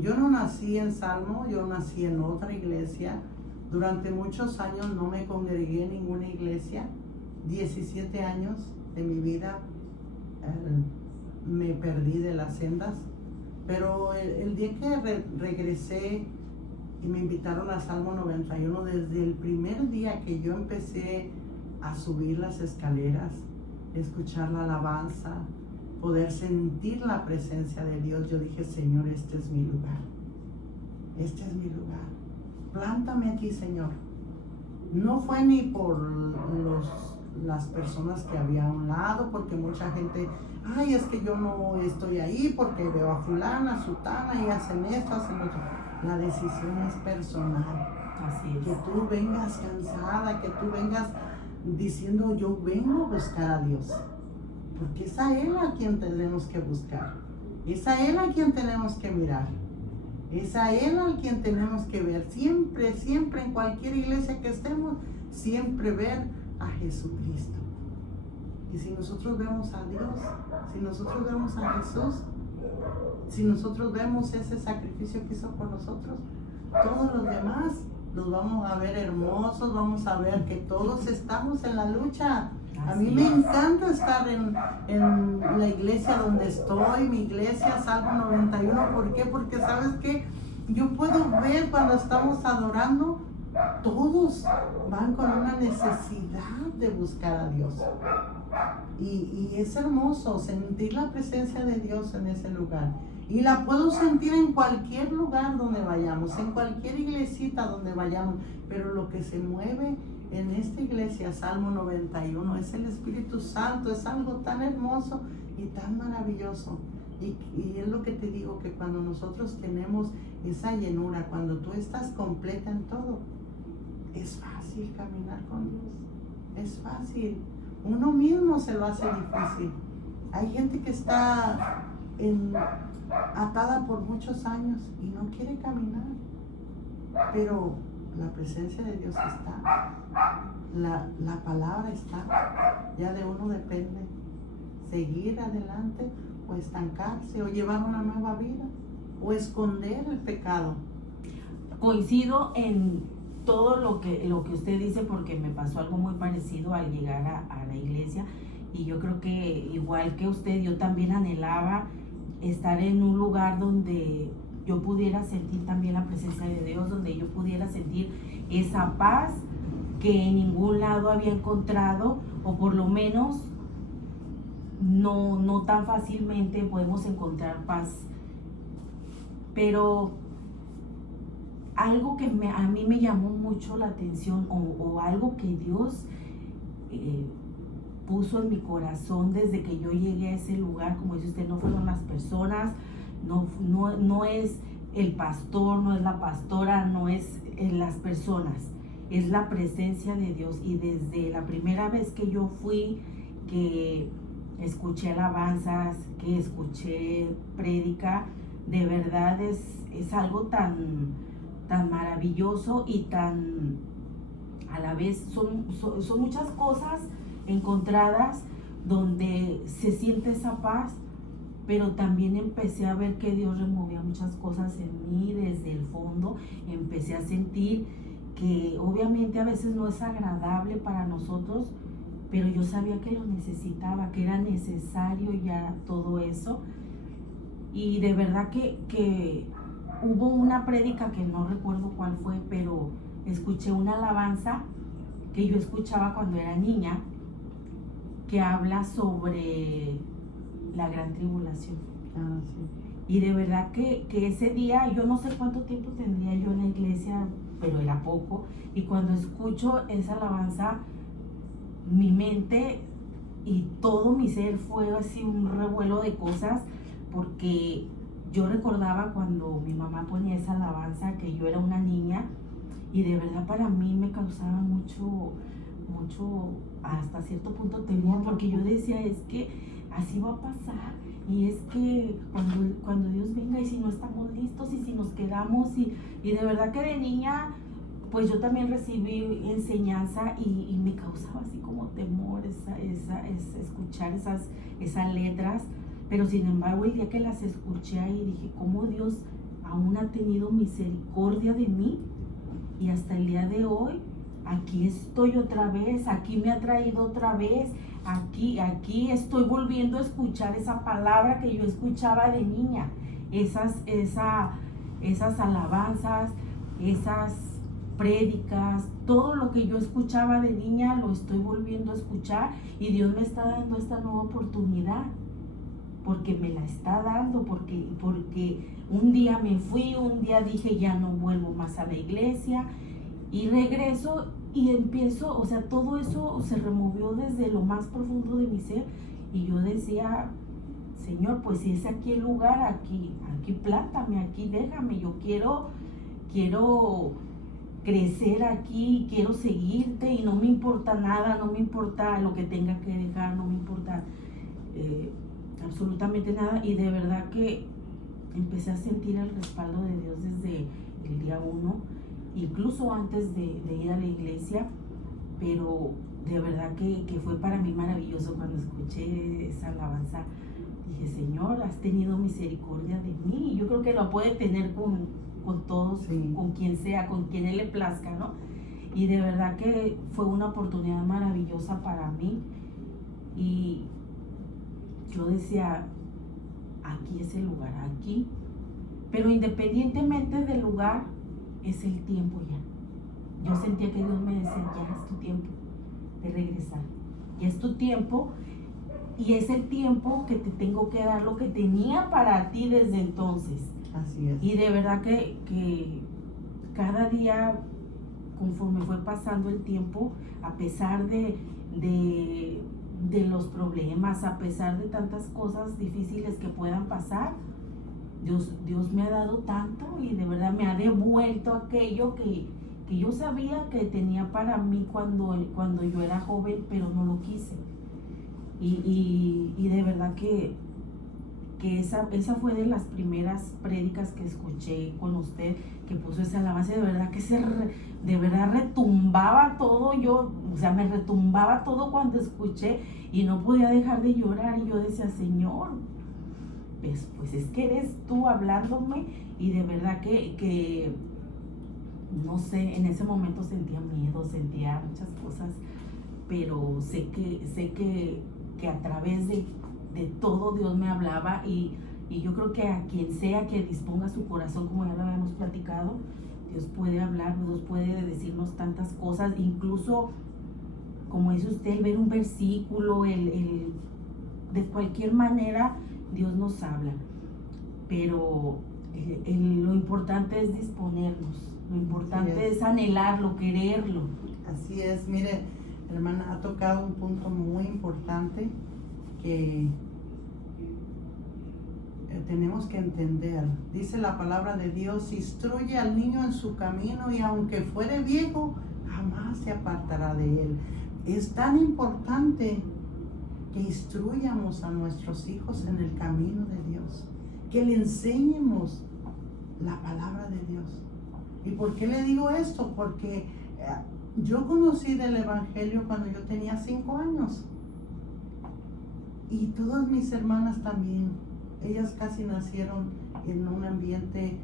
yo no nací en Salmo, yo nací en otra iglesia. Durante muchos años no me congregué en ninguna iglesia. 17 años de mi vida me perdí de las sendas. Pero el día que regresé y me invitaron a Salmo 91, desde el primer día que yo empecé a subir las escaleras, escuchar la alabanza, poder sentir la presencia de Dios, yo dije, Señor, este es mi lugar. Este es mi lugar. Plántame aquí, Señor. No fue ni por las personas que había a un lado, porque mucha gente, ay, es que yo no estoy ahí porque veo a fulana, sutana y hacen esto, hacen lo otro. La decisión es personal. Así es. Que tú vengas cansada, que tú vengas diciendo yo vengo a buscar a Dios, porque es a Él a quien tenemos que buscar, es a Él a quien tenemos que mirar, es a Él a quien tenemos que ver, siempre, siempre en cualquier iglesia que estemos, siempre ver a Jesucristo. Y si nosotros vemos a Dios, si nosotros vemos a Jesús, si nosotros vemos ese sacrificio que hizo por nosotros, todos los demás los vamos a ver hermosos, vamos a ver que todos estamos en la lucha. A mí me encanta estar en la iglesia donde estoy, mi iglesia, Salmo 91. ¿Por qué? Porque ¿sabes qué? Yo puedo ver cuando estamos adorando, todos van con una necesidad de buscar a Dios. Y es hermoso sentir la presencia de Dios en ese lugar. Y la puedo sentir en cualquier lugar donde vayamos, en cualquier iglesita donde vayamos. Pero lo que se mueve en esta iglesia, Salmo 91, es el Espíritu Santo. Es algo tan hermoso y tan maravilloso. Y es lo que te digo, que cuando nosotros tenemos esa llenura, cuando tú estás completa en todo, es fácil caminar con Dios. Es fácil. Uno mismo se lo hace difícil. Hay gente que está atada por muchos años y no quiere caminar, pero la presencia de Dios está, la palabra está. Ya de uno depende seguir adelante o estancarse o llevar una nueva vida o esconder el pecado. Coincido en todo lo que usted dice, porque me pasó algo muy parecido al llegar a la iglesia, y yo creo que igual que usted, yo también anhelaba estar en un lugar donde yo pudiera sentir también la presencia de Dios, donde yo pudiera sentir esa paz que en ningún lado había encontrado, o por lo menos no tan fácilmente podemos encontrar paz. Pero algo que a mí me llamó mucho la atención, o algo que Dios puso en mi corazón desde que yo llegué a ese lugar, como dice usted, no fueron las personas, no es el pastor, no es la pastora, no es las personas, es la presencia de Dios. Y desde la primera vez que yo fui, que escuché alabanzas, que escuché prédica, de verdad es algo tan maravilloso y tan, a la vez son muchas cosas encontradas, donde se siente esa paz, pero también empecé a ver que Dios removía muchas cosas en mí desde el fondo. Empecé a sentir que obviamente a veces no es agradable para nosotros, pero yo sabía que lo necesitaba, que era necesario ya todo eso. Y de verdad que hubo una prédica que no recuerdo cuál fue, pero escuché una alabanza que yo escuchaba cuando era niña, que habla sobre la gran tribulación. Sí. Y de verdad que ese día, yo no sé cuánto tiempo tendría yo en la iglesia, pero era poco. Y cuando escucho esa alabanza, mi mente y todo mi ser fue así un revuelo de cosas, porque yo recordaba cuando mi mamá ponía esa alabanza, que yo era una niña, y de verdad para mí me causaba mucho, hasta cierto punto temor, porque yo decía, es que así va a pasar, y es que cuando Dios venga, y si no estamos listos, y si nos quedamos, y de verdad que de niña, pues yo también recibí enseñanza, y me causaba así como temor escuchar esas letras. Pero sin embargo, el día que las escuché ahí, dije, ¿cómo Dios aún ha tenido misericordia de mí? Y hasta el día de hoy, aquí estoy otra vez, aquí me ha traído otra vez, aquí estoy volviendo a escuchar esa palabra que yo escuchaba de niña, esas alabanzas, esas prédicas, todo lo que yo escuchaba de niña lo estoy volviendo a escuchar, y Dios me está dando esta nueva oportunidad, porque me la está dando, porque un día me fui, un día dije ya no vuelvo más a la iglesia, Y regreso y empiezo, o sea, todo eso se removió desde lo más profundo de mi ser. Y yo decía, Señor, pues si es aquí el lugar, aquí plántame, aquí déjame, yo quiero crecer aquí, quiero seguirte y no me importa nada, no me importa lo que tenga que dejar, no me importa absolutamente nada. Y de verdad que empecé a sentir el respaldo de Dios desde el día 1, incluso antes de ir a la iglesia, pero de verdad que fue para mí maravilloso cuando escuché esa alabanza. Dije, Señor, has tenido misericordia de mí. Yo creo que lo puede tener con todos, Sí. con quien sea, con quien Él le plazca, ¿no? Y de verdad que fue una oportunidad maravillosa para mí. Y yo decía, aquí es el lugar, aquí. Pero independientemente del lugar, es el tiempo ya. Yo sentía que Dios me decía, ya es tu tiempo de regresar. Ya es tu tiempo. Y es el tiempo que te tengo que dar lo que tenía para ti desde entonces. Así es. Y de verdad que cada día, conforme fue pasando el tiempo, a pesar de los problemas, a pesar de tantas cosas difíciles que puedan pasar, Dios me ha dado tanto y de verdad me ha devuelto aquello que yo sabía que tenía para mí cuando yo era joven, pero no lo quise. Y de verdad que esa fue de las primeras prédicas que escuché con usted, que puso esa alabanza. De verdad que de verdad retumbaba todo. O sea, me retumbaba todo cuando escuché y no podía dejar de llorar. Y yo decía, Señor, pues es que eres tú hablándome. Y de verdad que no sé, en ese momento sentía miedo, sentía muchas cosas, pero sé que a través de todo Dios me hablaba. Y yo creo que a quien sea que disponga su corazón, como ya lo habíamos platicado, Dios puede hablar, Dios puede decirnos tantas cosas, incluso, como dice usted, el ver un versículo, de cualquier manera Dios nos habla, pero lo importante es disponernos, lo importante es anhelarlo, quererlo. Así es, mire, hermana, ha tocado un punto muy importante que tenemos que entender. Dice la palabra de Dios, instruye al niño en su camino y aunque fuere viejo, jamás se apartará de él. Es tan importante que instruyamos a nuestros hijos en el camino de Dios, que le enseñemos la palabra de Dios. ¿Y por qué le digo esto? Porque yo conocí del Evangelio cuando yo tenía 5 años. Y todas mis hermanas también. Ellas casi nacieron en un ambiente,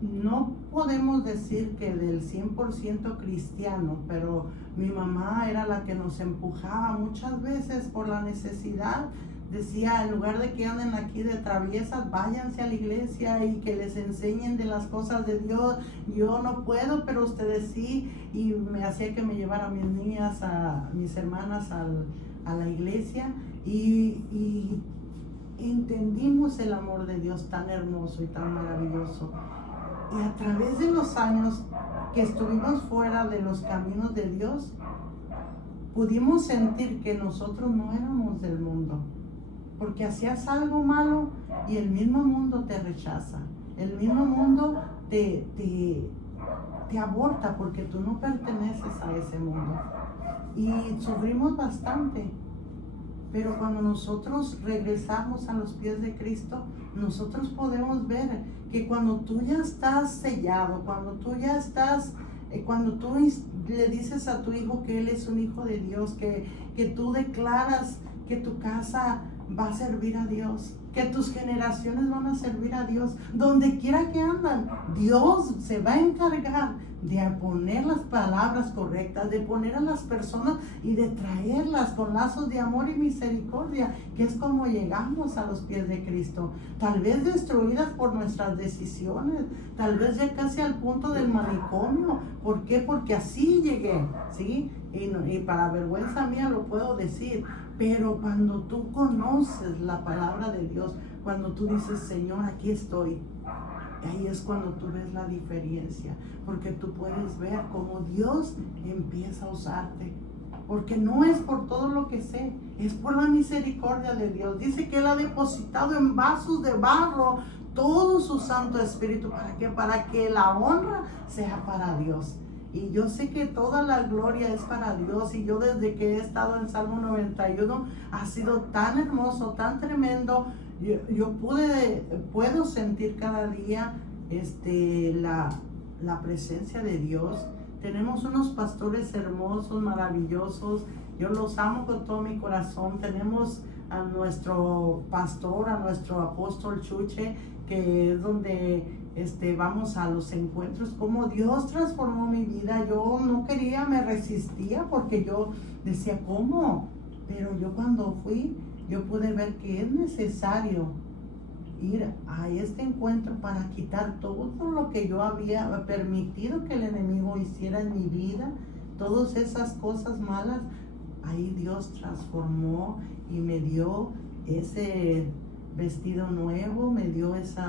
no podemos decir que del 100% cristiano, pero mi mamá era la que nos empujaba muchas veces por la necesidad. Decía, en lugar de que anden aquí de traviesas, váyanse a la iglesia y que les enseñen de las cosas de Dios. Yo no puedo, pero ustedes sí. Y me hacía que me llevara a mis niñas, a mis hermanas a la iglesia. Y entendimos el amor de Dios tan hermoso y tan maravilloso. Y a través de los años que estuvimos fuera de los caminos de Dios, pudimos sentir que nosotros no éramos del mundo. Porque hacías algo malo y el mismo mundo te rechaza. El mismo mundo te aborta porque tú no perteneces a ese mundo. Y sufrimos bastante. Pero cuando nosotros regresamos a los pies de Cristo, nosotros podemos ver que cuando tú ya estás sellado, cuando tú ya estás, cuando tú le dices a tu hijo que él es un hijo de Dios, que tú declaras que tu casa va a servir a Dios, que tus generaciones van a servir a Dios, donde quiera que andan, Dios se va a encargar de poner las palabras correctas, de poner a las personas y de traerlas con lazos de amor y misericordia, que es como llegamos a los pies de Cristo, tal vez destruidas por nuestras decisiones, tal vez ya casi al punto del manicomio. ¿Por qué? Porque así llegué, ¿sí? Y para vergüenza mía lo puedo decir. Pero cuando tú conoces la palabra de Dios, cuando tú dices, Señor, aquí estoy, ahí es cuando tú ves la diferencia, porque tú puedes ver cómo Dios empieza a usarte. Porque no es por todo lo que sé, es por la misericordia de Dios. Dice que Él ha depositado en vasos de barro todo su Santo Espíritu. ¿Para qué? Para que la honra sea para Dios. Y yo sé que toda la gloria es para Dios. Y yo desde que he estado en Salmo 91 ha sido tan hermoso, tan tremendo. Yo puedo sentir cada día la presencia de Dios. Tenemos unos pastores hermosos, maravillosos. Yo los amo con todo mi corazón. Tenemos a nuestro pastor, a nuestro apóstol Chuche, que es donde vamos a los encuentros. Como Dios transformó mi vida. Yo no quería, me resistía porque yo decía, ¿cómo? Pero yo cuando fui, yo pude ver que es necesario ir a este encuentro para quitar todo lo que yo había permitido que el enemigo hiciera en mi vida, todas esas cosas malas. Ahí Dios transformó y me dio ese vestido nuevo, me dio ese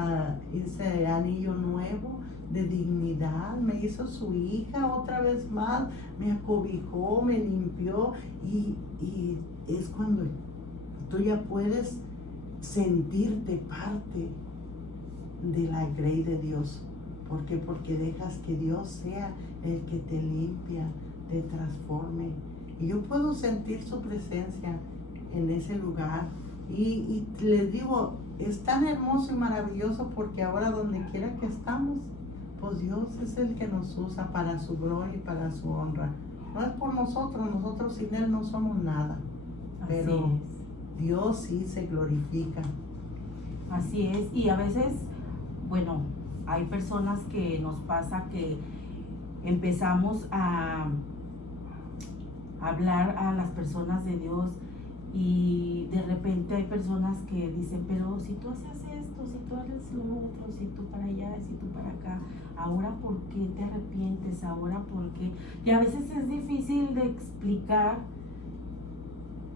anillo nuevo de dignidad, me hizo su hija otra vez más, me acobijó, me limpió y es cuando tú ya puedes sentirte parte de la grey de Dios. ¿Por qué? Porque dejas que Dios sea el que te limpia, te transforme. Y yo puedo sentir su presencia en ese lugar. Y les digo, es tan hermoso y maravilloso porque ahora donde quiera que estamos, pues Dios es el que nos usa para su gloria y para su honra. No es por nosotros sin Él no somos nada. Pero Así es. Dios sí se glorifica. Así es, y a veces, bueno, hay personas que nos pasa que empezamos a hablar a las personas de Dios y de repente hay personas que dicen, pero si tú haces esto, si tú haces lo otro, si tú para allá, si tú para acá, ahora ¿por qué te arrepientes? Ahora ¿por qué? Y a veces es difícil de explicar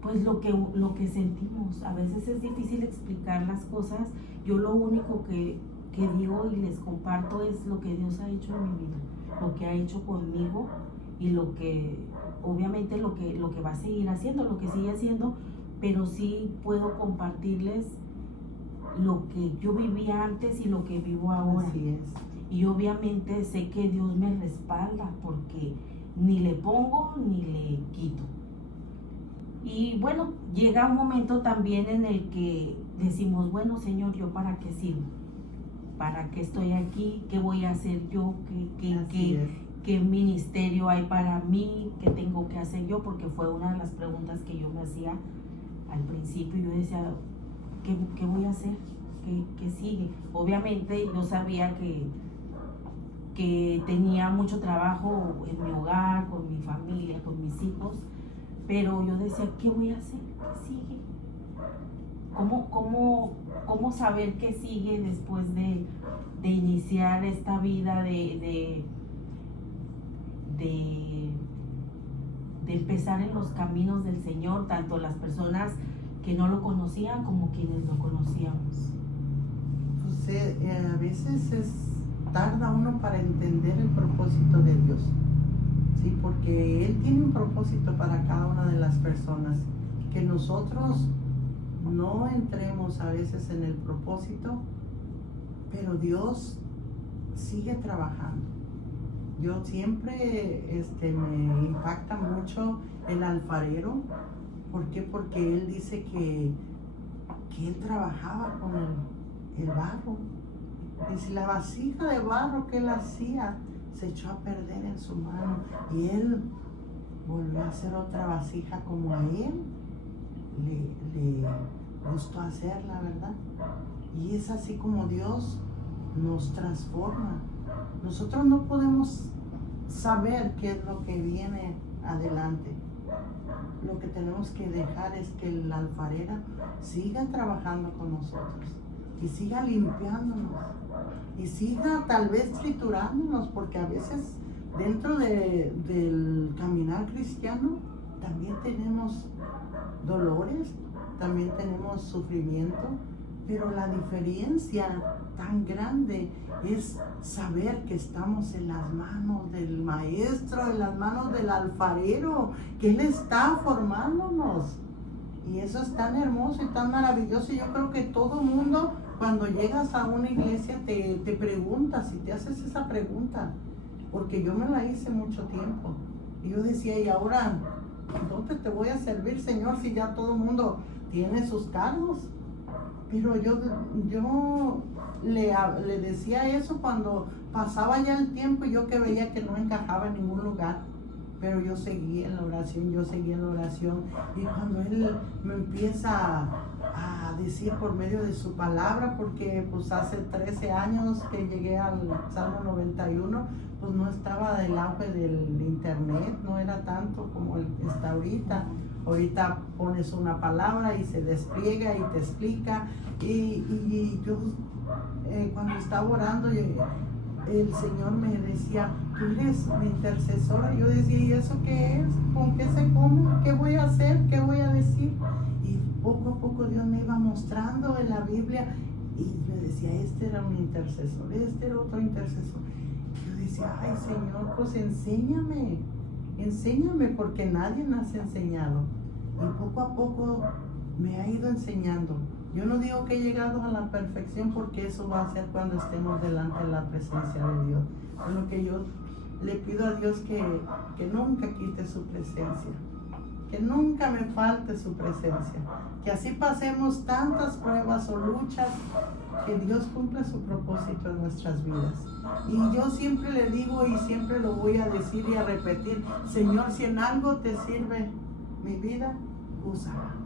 pues lo que sentimos. A veces es difícil explicar las cosas. Yo lo único que digo y les comparto es lo que Dios ha hecho en mi vida, lo que ha hecho conmigo y lo que, obviamente lo que va a seguir haciendo, lo que sigue haciendo, pero sí puedo compartirles lo que yo vivía antes y lo que vivo ahora. Así es. Y obviamente sé que Dios me respalda porque ni le pongo ni le quito. Y bueno, llega un momento también en el que decimos, bueno, Señor, ¿yo para qué sirvo? ¿Para qué estoy aquí? ¿Qué voy a hacer yo? ¿Qué ministerio hay para mí? ¿Qué tengo que hacer yo? Porque fue una de las preguntas que yo me hacía al principio. Yo decía, ¿qué voy a hacer? ¿Qué sigue? Obviamente yo sabía que tenía mucho trabajo en mi hogar, con mi familia, con mis hijos. Pero yo decía, ¿qué voy a hacer? ¿Qué sigue? ¿Cómo saber qué sigue después de iniciar esta vida de empezar en los caminos del Señor, tanto las personas que no lo conocían como quienes lo conocíamos? Pues a veces tarda uno para entender el propósito de Dios. Sí, porque Él tiene un propósito para cada una de las personas. Que nosotros no entremos a veces en el propósito, pero Dios sigue trabajando. Yo siempre me impacta mucho el alfarero. ¿Por qué? Porque Él dice que Él trabajaba con el barro. Dice, la vasija de barro que Él hacía se echó a perder en su mano y Él volvió a hacer otra vasija como a Él le gustó hacerla, ¿verdad? Y es así como Dios nos transforma. Nosotros no podemos saber qué es lo que viene adelante. Lo que tenemos que dejar es que el alfarero siga trabajando con nosotros y siga limpiándonos y siga tal vez triturándonos, porque a veces dentro del caminar cristiano también tenemos dolores, también tenemos sufrimiento, pero la diferencia tan grande es saber que estamos en las manos del maestro, en las manos del alfarero, que Él está formándonos. Y eso es tan hermoso y tan maravilloso. Y yo creo que todo mundo, cuando llegas a una iglesia, te preguntas y te haces esa pregunta. Porque yo me la hice mucho tiempo. Y yo decía, ¿y ahora dónde te voy a servir, Señor, si ya todo el mundo tiene sus cargos? Pero yo le decía eso cuando pasaba ya el tiempo y yo que veía que no encajaba en ningún lugar. Pero yo seguía en la oración, y cuando Él me empieza a decir por medio de su palabra, porque pues hace 13 años que llegué al Salmo 91, pues no estaba del auge del internet, no era tanto como está ahorita. Ahorita pones una palabra y se despliega y te explica, y yo cuando estaba orando, el Señor me decía, tú eres mi intercesora. Yo decía, ¿y eso qué es? ¿Con qué se come? ¿Qué voy a hacer? ¿Qué voy a decir? Y poco a poco Dios me iba mostrando en la Biblia, y me decía, este era un intercesor, este era otro intercesor. Y yo decía, ay Señor, pues enséñame, porque nadie me has enseñado. Y poco a poco me ha ido enseñando. Yo no digo que he llegado a la perfección, porque eso va a ser cuando estemos delante de la presencia de Dios. Es lo que yo le pido a Dios, que nunca quite su presencia, que nunca me falte su presencia, que así pasemos tantas pruebas o luchas, que Dios cumpla su propósito en nuestras vidas. Y yo siempre le digo, y siempre lo voy a decir y a repetir, Señor, si en algo te sirve mi vida, úsala.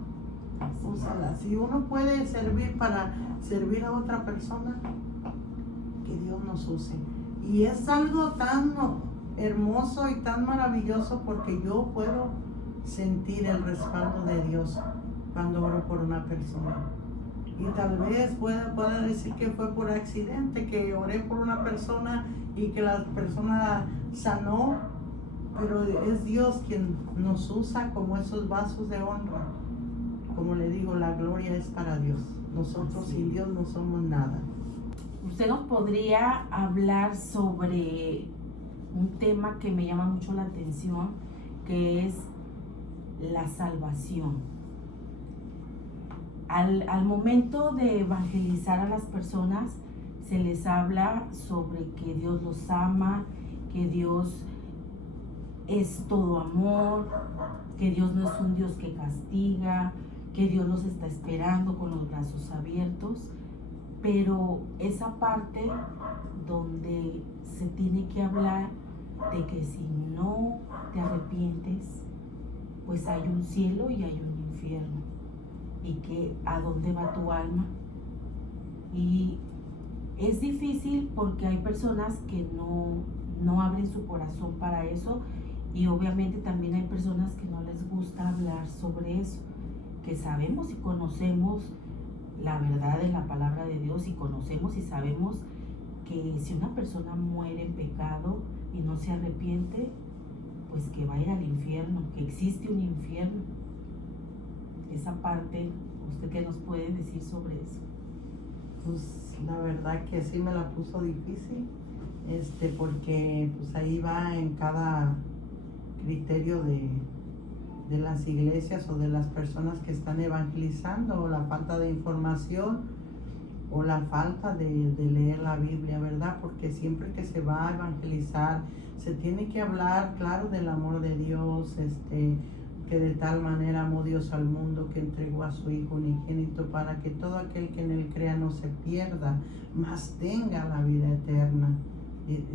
Si uno puede servir para servir a otra persona, que Dios nos use. Y es algo tan hermoso y tan maravilloso, porque yo puedo sentir el respaldo de Dios cuando oro por una persona. Y tal vez pueda decir que fue por accidente, que oré por una persona y que la persona sanó, pero es Dios quien nos usa como esos vasos de honra. Como le digo, la gloria es para Dios. Nosotros sin Dios no somos nada. Usted nos podría hablar sobre un tema que me llama mucho la atención, que es la salvación. Al momento de evangelizar a las personas, se les habla sobre que Dios los ama, que Dios es todo amor, que Dios no es un Dios que castiga, que Dios los está esperando con los brazos abiertos. Pero esa parte donde se tiene que hablar de que si no te arrepientes, pues hay un cielo y hay un infierno, y que a dónde va tu alma. Y es difícil porque hay personas que no abren su corazón para eso, y obviamente también hay personas que no les gusta hablar sobre eso, que sabemos y conocemos la verdad de la palabra de Dios, y conocemos y sabemos que si una persona muere en pecado y no se arrepiente, pues que va a ir al infierno, que existe un infierno. Esa parte, ¿usted qué nos puede decir sobre eso? Pues la verdad que sí me la puso difícil, porque pues ahí va en cada criterio de las iglesias o de las personas que están evangelizando, o la falta de información, o la falta de leer la Biblia, ¿verdad? Porque siempre que se va a evangelizar, se tiene que hablar, claro, del amor de Dios, que de tal manera amó Dios al mundo, que entregó a su Hijo unigénito, para que todo aquel que en él crea no se pierda, mas tenga la vida eterna,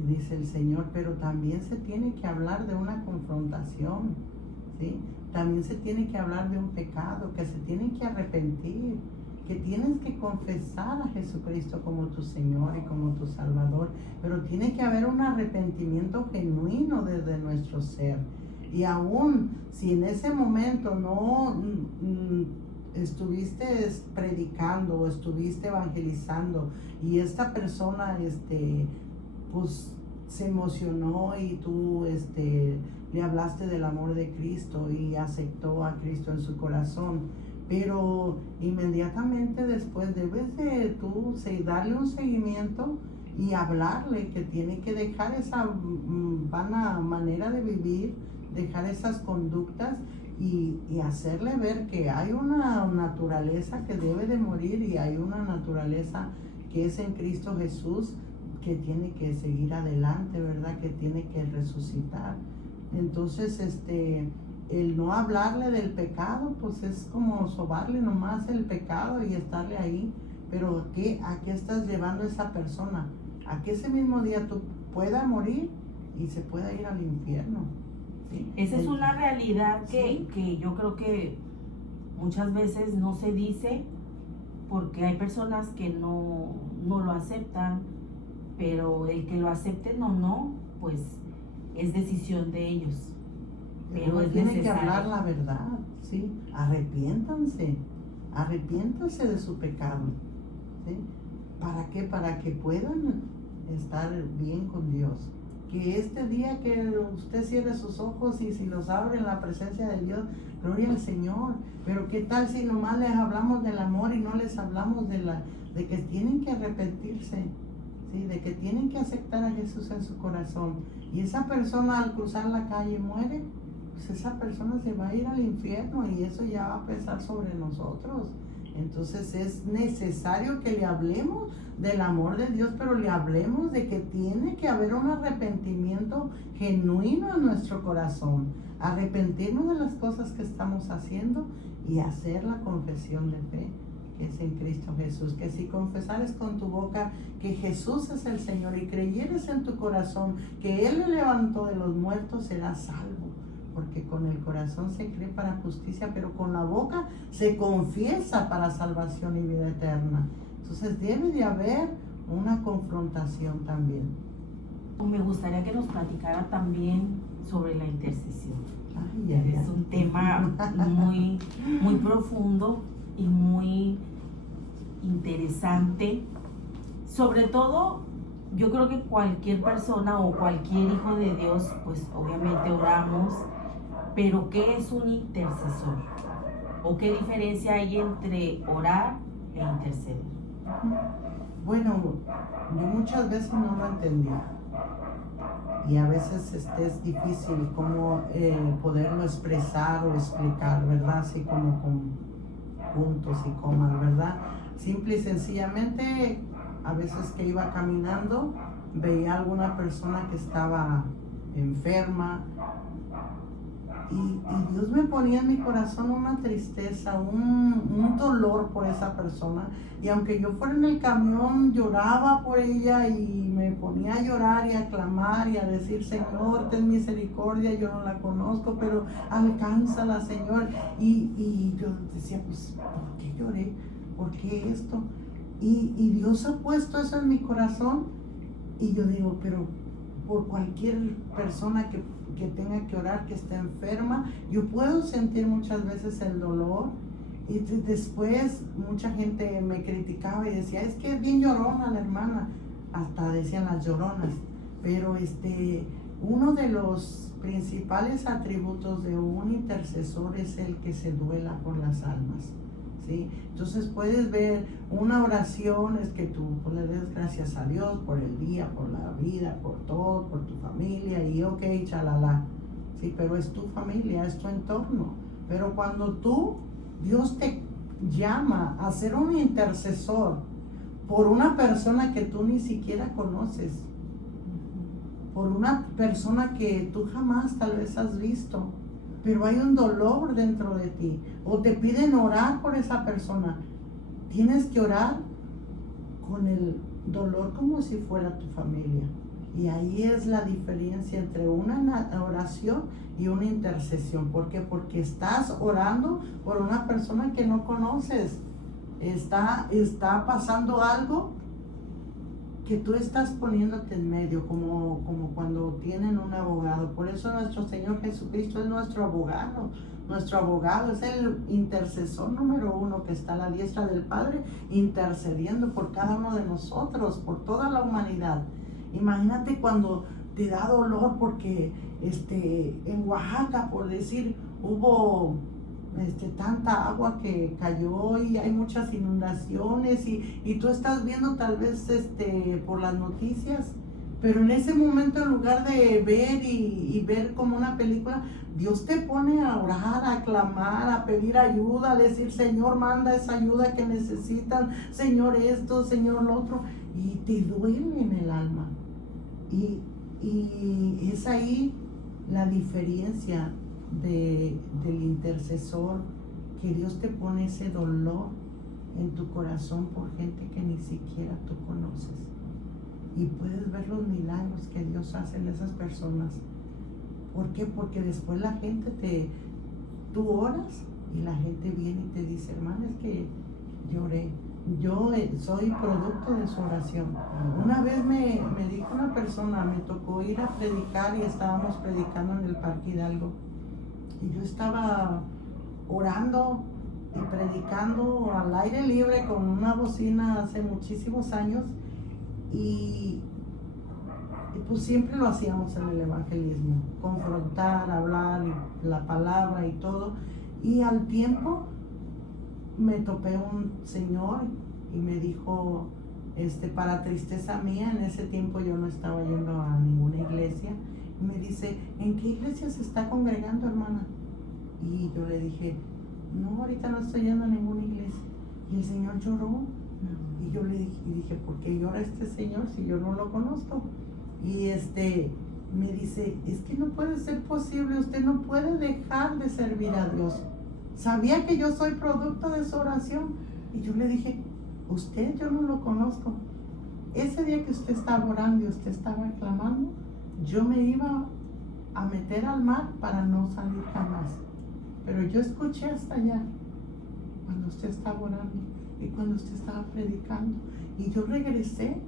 dice el Señor. Pero también se tiene que hablar de una confrontación, ¿sí? También se tiene que hablar de un pecado, que se tienen que arrepentir, que tienes que confesar a Jesucristo como tu Señor y como tu Salvador, pero tiene que haber un arrepentimiento genuino desde nuestro ser. Y aún si en ese momento no estuviste predicando o estuviste evangelizando, y esta persona pues se emocionó, y tú le hablaste del amor de Cristo y aceptó a Cristo en su corazón, pero inmediatamente después debes de tú darle un seguimiento y hablarle que tiene que dejar esa vana manera de vivir, dejar esas conductas y hacerle ver que hay una naturaleza que debe de morir y hay una naturaleza que es en Cristo Jesús, que tiene que seguir adelante, ¿verdad? Que tiene que resucitar. Entonces, el no hablarle del pecado, pues es como sobarle nomás el pecado y estarle ahí. Pero ¿a qué estás llevando a esa persona? A que ese mismo día tú pueda morir y se pueda ir al infierno. ¿Sí? Esa es una realidad Sí. que yo creo que muchas veces no se dice porque hay personas que no lo aceptan, pero el que lo acepten o no, pues es decisión de ellos. Pero es tienen que necesario. hablar la verdad, ¿sí? Arrepiéntanse de su pecado, ¿sí? ¿Para qué? Para que puedan estar bien con Dios. Que este día que usted cierre sus ojos y si los abre en la presencia de Dios, gloria al Señor. Pero qué tal si nomás les hablamos del amor y no les hablamos de que tienen que arrepentirse, ¿sí? De que tienen que aceptar a Jesús en su corazón. Y esa persona al cruzar la calle muere, pues esa persona se va a ir al infierno y eso ya va a pesar sobre nosotros. Entonces es necesario que le hablemos del amor de Dios, pero le hablemos de que tiene que haber un arrepentimiento genuino en nuestro corazón. Arrepentirnos de las cosas que estamos haciendo y hacer la confesión de fe que es en Cristo Jesús. Que si confesares con tu boca que Jesús es el Señor y creyeres en tu corazón que Él le levantó de los muertos, serás salvo. Porque con el corazón se cree para justicia, pero con la boca se confiesa para salvación y vida eterna. Entonces debe de haber una confrontación también. Me gustaría que nos platicara también sobre la intercesión. Ay. Es un tema muy, muy profundo y muy interesante. Sobre todo, yo creo que cualquier persona o cualquier hijo de Dios, pues obviamente oramos, pero ¿qué es un intercesor? ¿O qué diferencia hay entre orar e interceder? Bueno, yo muchas veces no lo entendía y a veces es difícil como poderlo expresar o explicar, ¿verdad? Así como con puntos y comas, ¿verdad? Simple y sencillamente, a veces que iba caminando, veía a alguna persona que estaba enferma y Dios me ponía en mi corazón una tristeza, un dolor por esa persona. Y aunque yo fuera en el camión, lloraba por ella y me ponía a llorar y a clamar y a decir: Señor, ten misericordia, yo no la conozco, pero alcánzala, Señor. Y yo decía, pues, ¿por qué lloré? ¿Por qué esto? Y Dios ha puesto eso en mi corazón y yo digo, pero por cualquier persona que tenga que orar, que esté enferma, yo puedo sentir muchas veces el dolor. Y después mucha gente me criticaba y decía, es que es bien llorona la hermana, hasta decían las lloronas. Pero uno de los principales atributos de un intercesor es el que se duela por las almas, ¿sí? Entonces puedes ver una oración, es que tú le des gracias a Dios por el día, por la vida, por todo, por tu familia y ok, chalala, ¿sí? Pero es tu familia, es tu entorno. Pero cuando Dios te llama a ser un intercesor por una persona que tú ni siquiera conoces, por una persona que tú jamás tal vez has visto, pero hay un dolor dentro de ti, o te piden orar por esa persona, tienes que orar con el dolor como si fuera tu familia. Y ahí es la diferencia entre una oración y una intercesión. ¿Por qué? Porque estás orando por una persona que no conoces. Está pasando algo que tú estás poniéndote en medio, como cuando tienen un abogado. Por eso nuestro Señor Jesucristo es nuestro abogado. Nuestro abogado es el intercesor número 1 que está a la diestra del Padre, intercediendo por cada uno de nosotros, por toda la humanidad. Imagínate cuando te da dolor porque en Oaxaca, por decir, hubo tanta agua que cayó y hay muchas inundaciones y tú estás viendo tal vez por las noticias, pero en ese momento en lugar de ver y ver como una película, Dios te pone a orar, a clamar, a pedir ayuda, a decir, Señor, manda esa ayuda que necesitan, Señor esto, Señor lo otro, y te duele en el alma. Y es ahí la diferencia del intercesor, que Dios te pone ese dolor en tu corazón por gente que ni siquiera tú conoces. Y puedes ver los milagros que Dios hace en esas personas. ¿Por qué? Porque después la gente tú oras y la gente viene y te dice, hermana, es que lloré. Yo soy producto de su oración. Una vez me dijo una persona, me tocó ir a predicar y estábamos predicando en el Parque Hidalgo. Y yo estaba orando y predicando al aire libre con una bocina hace muchísimos años. Y pues siempre lo hacíamos en el evangelismo, confrontar, hablar la palabra y todo. Y al tiempo me topé un señor y me dijo, para tristeza mía, en ese tiempo yo no estaba yendo a ninguna iglesia, y me dice, ¿en qué iglesia se está congregando, hermana? Y yo le dije, no, ahorita no estoy yendo a ninguna iglesia. Y el señor lloró. Y yo le dije, ¿por qué llora este señor si yo no lo conozco? Y me dice, es que no puede ser posible, usted no puede dejar de servir a Dios. Sabía que yo soy producto de su oración. Y yo le dije, usted yo no lo conozco. Ese día que usted estaba orando y usted estaba clamando, yo me iba a meter al mar para no salir jamás. Pero yo escuché hasta allá cuando usted estaba orando y cuando usted estaba predicando. Y yo regresé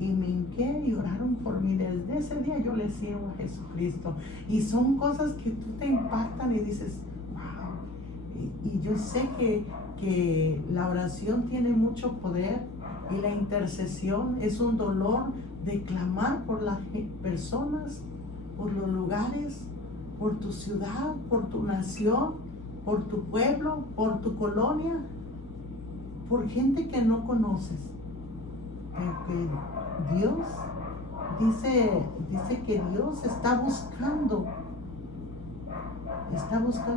y me hinqué y oraron por mí. Desde ese día yo le sirvo a Jesucristo. Y son cosas que tú te impactan y dices, wow. Y yo sé que la oración tiene mucho poder y la intercesión es un dolor de clamar por las personas, por los lugares, por tu ciudad, por tu nación, por tu pueblo, por tu colonia, por gente que no conoces. Porque Dios dice que Dios está buscando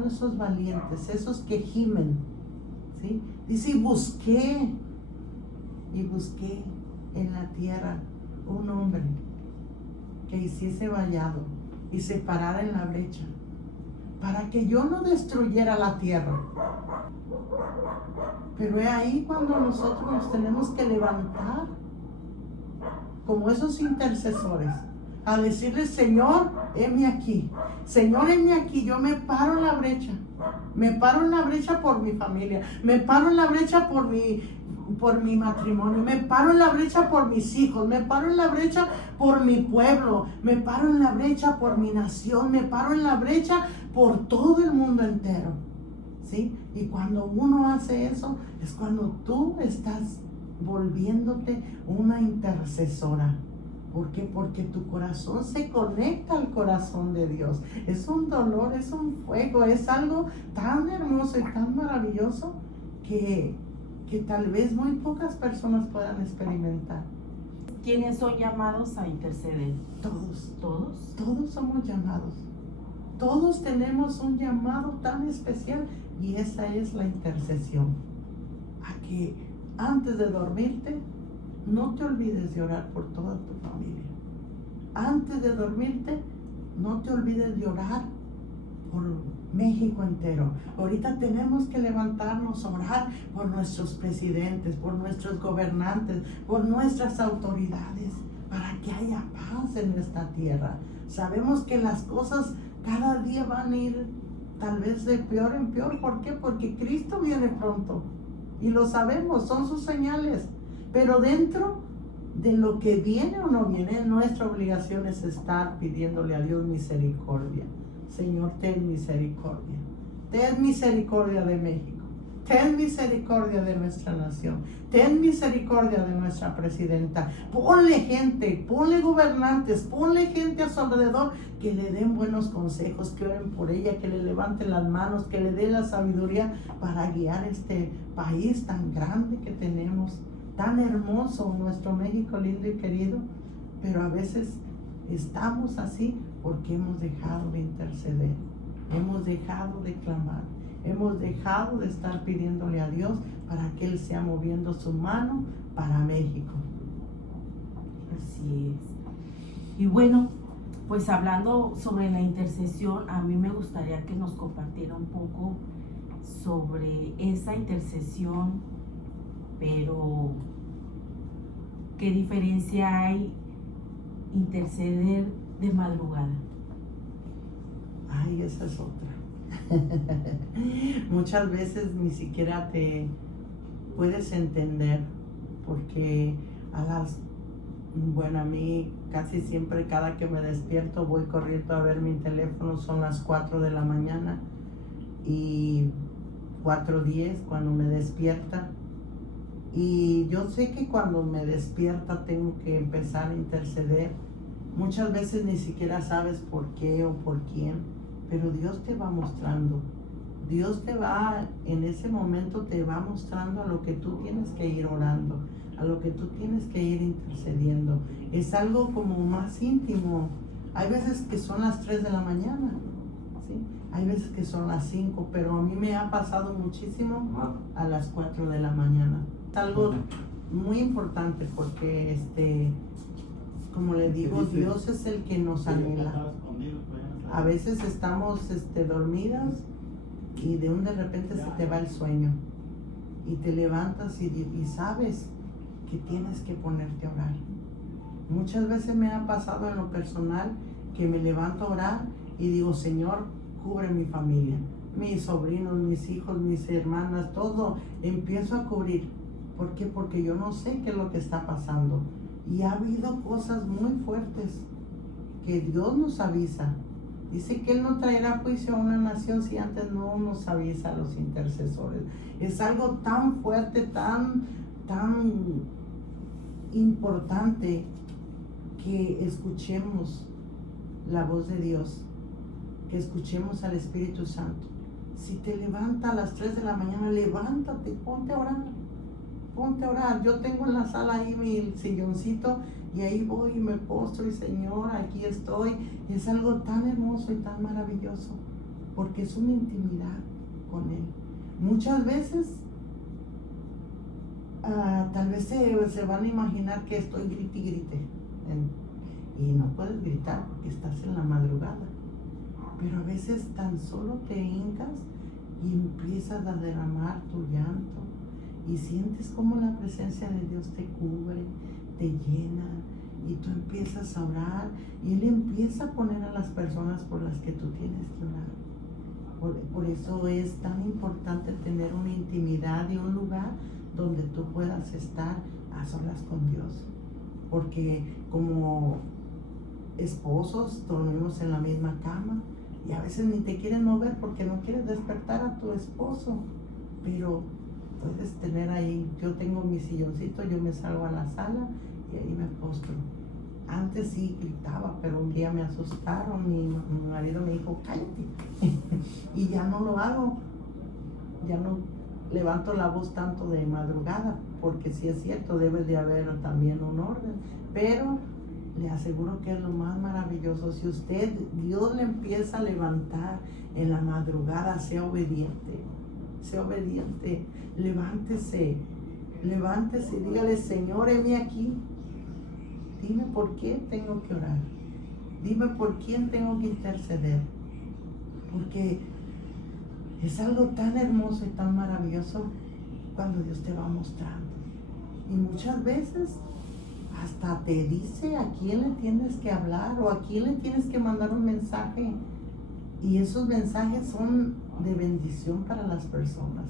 esos valientes, esos que gimen, ¿sí? Dice, y busqué en la tierra un hombre que hiciese vallado y se parara en la brecha para que yo no destruyera la tierra. Pero es ahí cuando nosotros nos tenemos que levantar como esos intercesores a decirle, Señor, heme aquí. Señor, heme aquí. Yo me paro en la brecha. Me paro en la brecha por mi familia. Me paro en la brecha por mi matrimonio. Me paro en la brecha por mis hijos. Me paro en la brecha por mi pueblo. Me paro en la brecha por mi nación. Me paro en la brecha por todo el mundo entero. ¿Sí? Y cuando uno hace eso, es cuando tú estás volviéndote una intercesora. ¿Por qué? Porque tu corazón se conecta al corazón de Dios. Es un dolor, es un fuego, es algo tan hermoso y tan maravilloso que tal vez muy pocas personas puedan experimentar. ¿Quiénes son llamados a interceder? Todos. ¿Todos? Todos somos llamados. Todos tenemos un llamado tan especial y esa es la intercesión. A que antes de dormirte, no te olvides de orar por toda tu familia. Antes de dormirte, no te olvides de orar por México entero. Ahorita tenemos que levantarnos a orar por nuestros presidentes, por nuestros gobernantes, por nuestras autoridades, para que haya paz en esta tierra. Sabemos que las cosas cada día van a ir tal vez de peor en peor. ¿Por qué? Porque Cristo viene pronto. Y lo sabemos, son sus señales. Pero dentro de lo que viene o no viene, nuestra obligación es estar pidiéndole a Dios misericordia. Señor, ten misericordia. Ten misericordia de México. ten misericordia de nuestra nación, ten misericordia de nuestra presidenta, ponle gente, ponle gobernantes, ponle gente a su alrededor que le den buenos consejos, que oren por ella, que le levanten las manos, que le den la sabiduría para guiar este país tan grande que tenemos, tan hermoso, nuestro México lindo y querido, pero a veces estamos así porque hemos dejado de interceder, hemos dejado de clamar, hemos dejado de estar pidiéndole a Dios para que Él sea moviendo su mano para México. Así es. Y bueno, pues hablando sobre la intercesión, a mí me gustaría que nos compartiera un poco sobre esa intercesión, pero ¿qué diferencia hay interceder de madrugada? Ay, esa es otra. Muchas veces ni siquiera te puedes entender porque a mí casi siempre cada que me despierto voy corriendo a ver mi teléfono, son las 4 de la mañana y 4:10 cuando me despierta, y yo sé que cuando me despierta tengo que empezar a interceder. Muchas veces ni siquiera sabes por qué o por quién, pero Dios te va mostrando. Dios te va, en ese momento te va mostrando a lo que tú tienes que ir orando, a lo que tú tienes que ir intercediendo. Es algo como más íntimo. Hay veces que son las 3 de la mañana, ¿sí? Hay veces que son las 5, pero a mí me ha pasado muchísimo a las 4 de la mañana. Es algo muy importante porque, como le digo, Dios es el que nos anhela. A veces estamos dormidas y de repente se te va el sueño y te levantas y sabes que tienes que ponerte a orar. Muchas veces me ha pasado en lo personal que me levanto a orar y digo, Señor, cubre mi familia, mis sobrinos, mis hijos, mis hermanas, todo empiezo a cubrir. ¿Por qué? Porque yo no sé qué es lo que está pasando. Y ha habido cosas muy fuertes que Dios nos avisa. Dice que Él no traerá juicio a una nación si antes no nos avisa a los intercesores. Es algo tan fuerte, tan importante que escuchemos la voz de Dios, que escuchemos al Espíritu Santo. Si te levantas a las 3 de la mañana, levántate, ponte a orar. Ponte a orar. Yo tengo en la sala ahí mi silloncito y ahí voy y me postro y Señor, aquí estoy. Es algo tan hermoso y tan maravilloso porque es una intimidad con Él. Muchas veces tal vez se van a imaginar que estoy grite y grite y no puedes gritar porque estás en la madrugada, pero a veces tan solo te hincas y empiezas a derramar tu llanto y sientes como la presencia de Dios te cubre, te llena, y tú empiezas a orar y Él empieza a poner a las personas por las que tú tienes que orar. Por eso es tan importante tener una intimidad y un lugar donde tú puedas estar a solas con Dios, porque como esposos dormimos en la misma cama y a veces ni te quieren mover porque no quieres despertar a tu esposo, pero puedes tener ahí, yo tengo mi silloncito, yo me salgo a la sala y ahí me postro. Antes sí gritaba, pero un día me asustaron, mi marido me dijo, cállate, y ya no lo hago, ya no levanto la voz tanto de madrugada, porque sí es cierto, debe de haber también un orden, pero le aseguro que es lo más maravilloso. Si Dios le empieza a levantar en la madrugada, sea obediente, levántese y dígale, Señor, heme aquí, dime por qué tengo que orar, dime por quién tengo que interceder, porque es algo tan hermoso y tan maravilloso cuando Dios te va mostrando. Y muchas veces hasta te dice a quién le tienes que hablar o a quién le tienes que mandar un mensaje. Y esos mensajes son de bendición para las personas.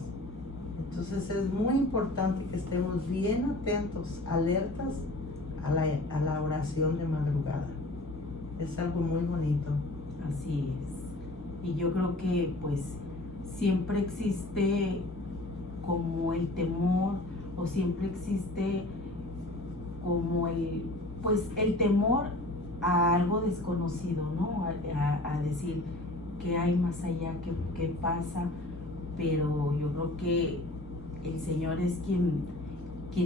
Entonces es muy importante que estemos bien atentos, alertas a la oración de madrugada. Es algo muy bonito. Así es. Y yo creo que pues siempre existe como el temor, o siempre existe como el temor a algo desconocido, ¿no? A decir qué hay más allá, qué pasa, pero yo creo que el Señor es quien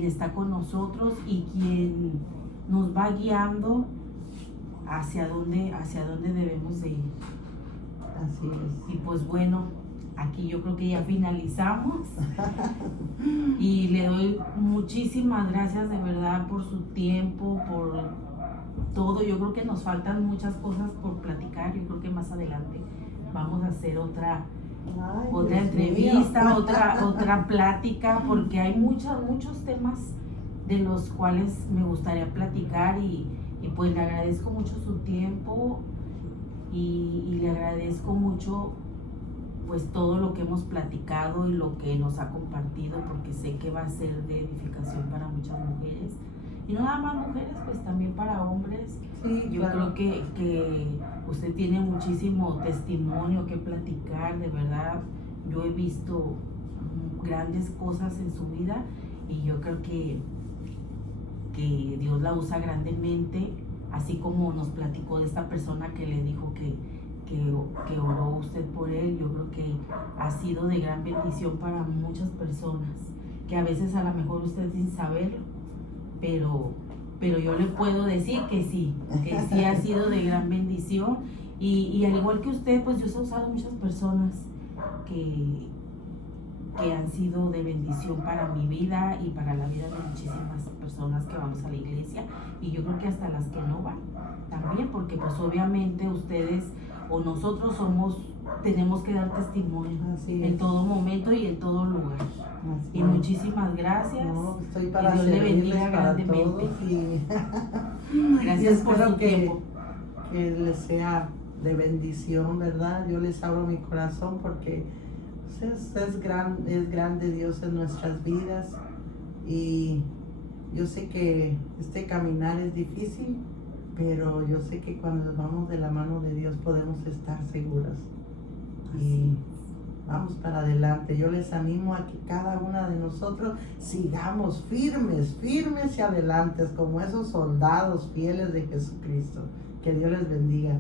está con nosotros y quien nos va guiando hacia dónde debemos de ir. Así es. Y pues bueno, aquí yo creo que ya finalizamos y le doy muchísimas gracias de verdad por su tiempo, por todo. Yo creo que nos faltan muchas cosas por platicar. Yo creo que más adelante vamos a hacer otra Dios entrevista, mío. otra plática, porque hay muchos temas de los cuales me gustaría platicar y pues le agradezco mucho su tiempo y le agradezco mucho pues todo lo que hemos platicado y lo que nos ha compartido, porque sé que va a ser de edificación para muchas mujeres y no nada más mujeres, pues también para hombres. Sí, Yo claro. creo que usted tiene muchísimo testimonio que platicar, de verdad. Yo he visto grandes cosas en su vida y yo creo que Dios la usa grandemente, así como nos platicó de esta persona que le dijo que oró usted por él. Yo creo que ha sido de gran bendición para muchas personas, que a veces a lo mejor usted sin saberlo, pero yo le puedo decir que sí ha sido de gran bendición y al igual que usted, pues Dios ha usado muchas personas que han sido de bendición para mi vida y para la vida de muchísimas personas que vamos a la iglesia, y yo creo que hasta las que no van también, porque pues obviamente ustedes o nosotros tenemos que dar testimonio en todo momento y en todo lugar. Y muchísimas gracias. No, estoy para Dios le servirles bendiga para grandemente. todos y Gracias por espero su tiempo. que les sea de bendición, ¿verdad? Yo les abro mi corazón porque pues, es grande Dios en nuestras vidas, y yo sé que este caminar es difícil, pero yo sé que cuando vamos de la mano de Dios podemos estar seguras y vamos para adelante. Yo les animo a que cada una de nosotros sigamos firmes y adelante como esos soldados fieles de Jesucristo. Que Dios les bendiga.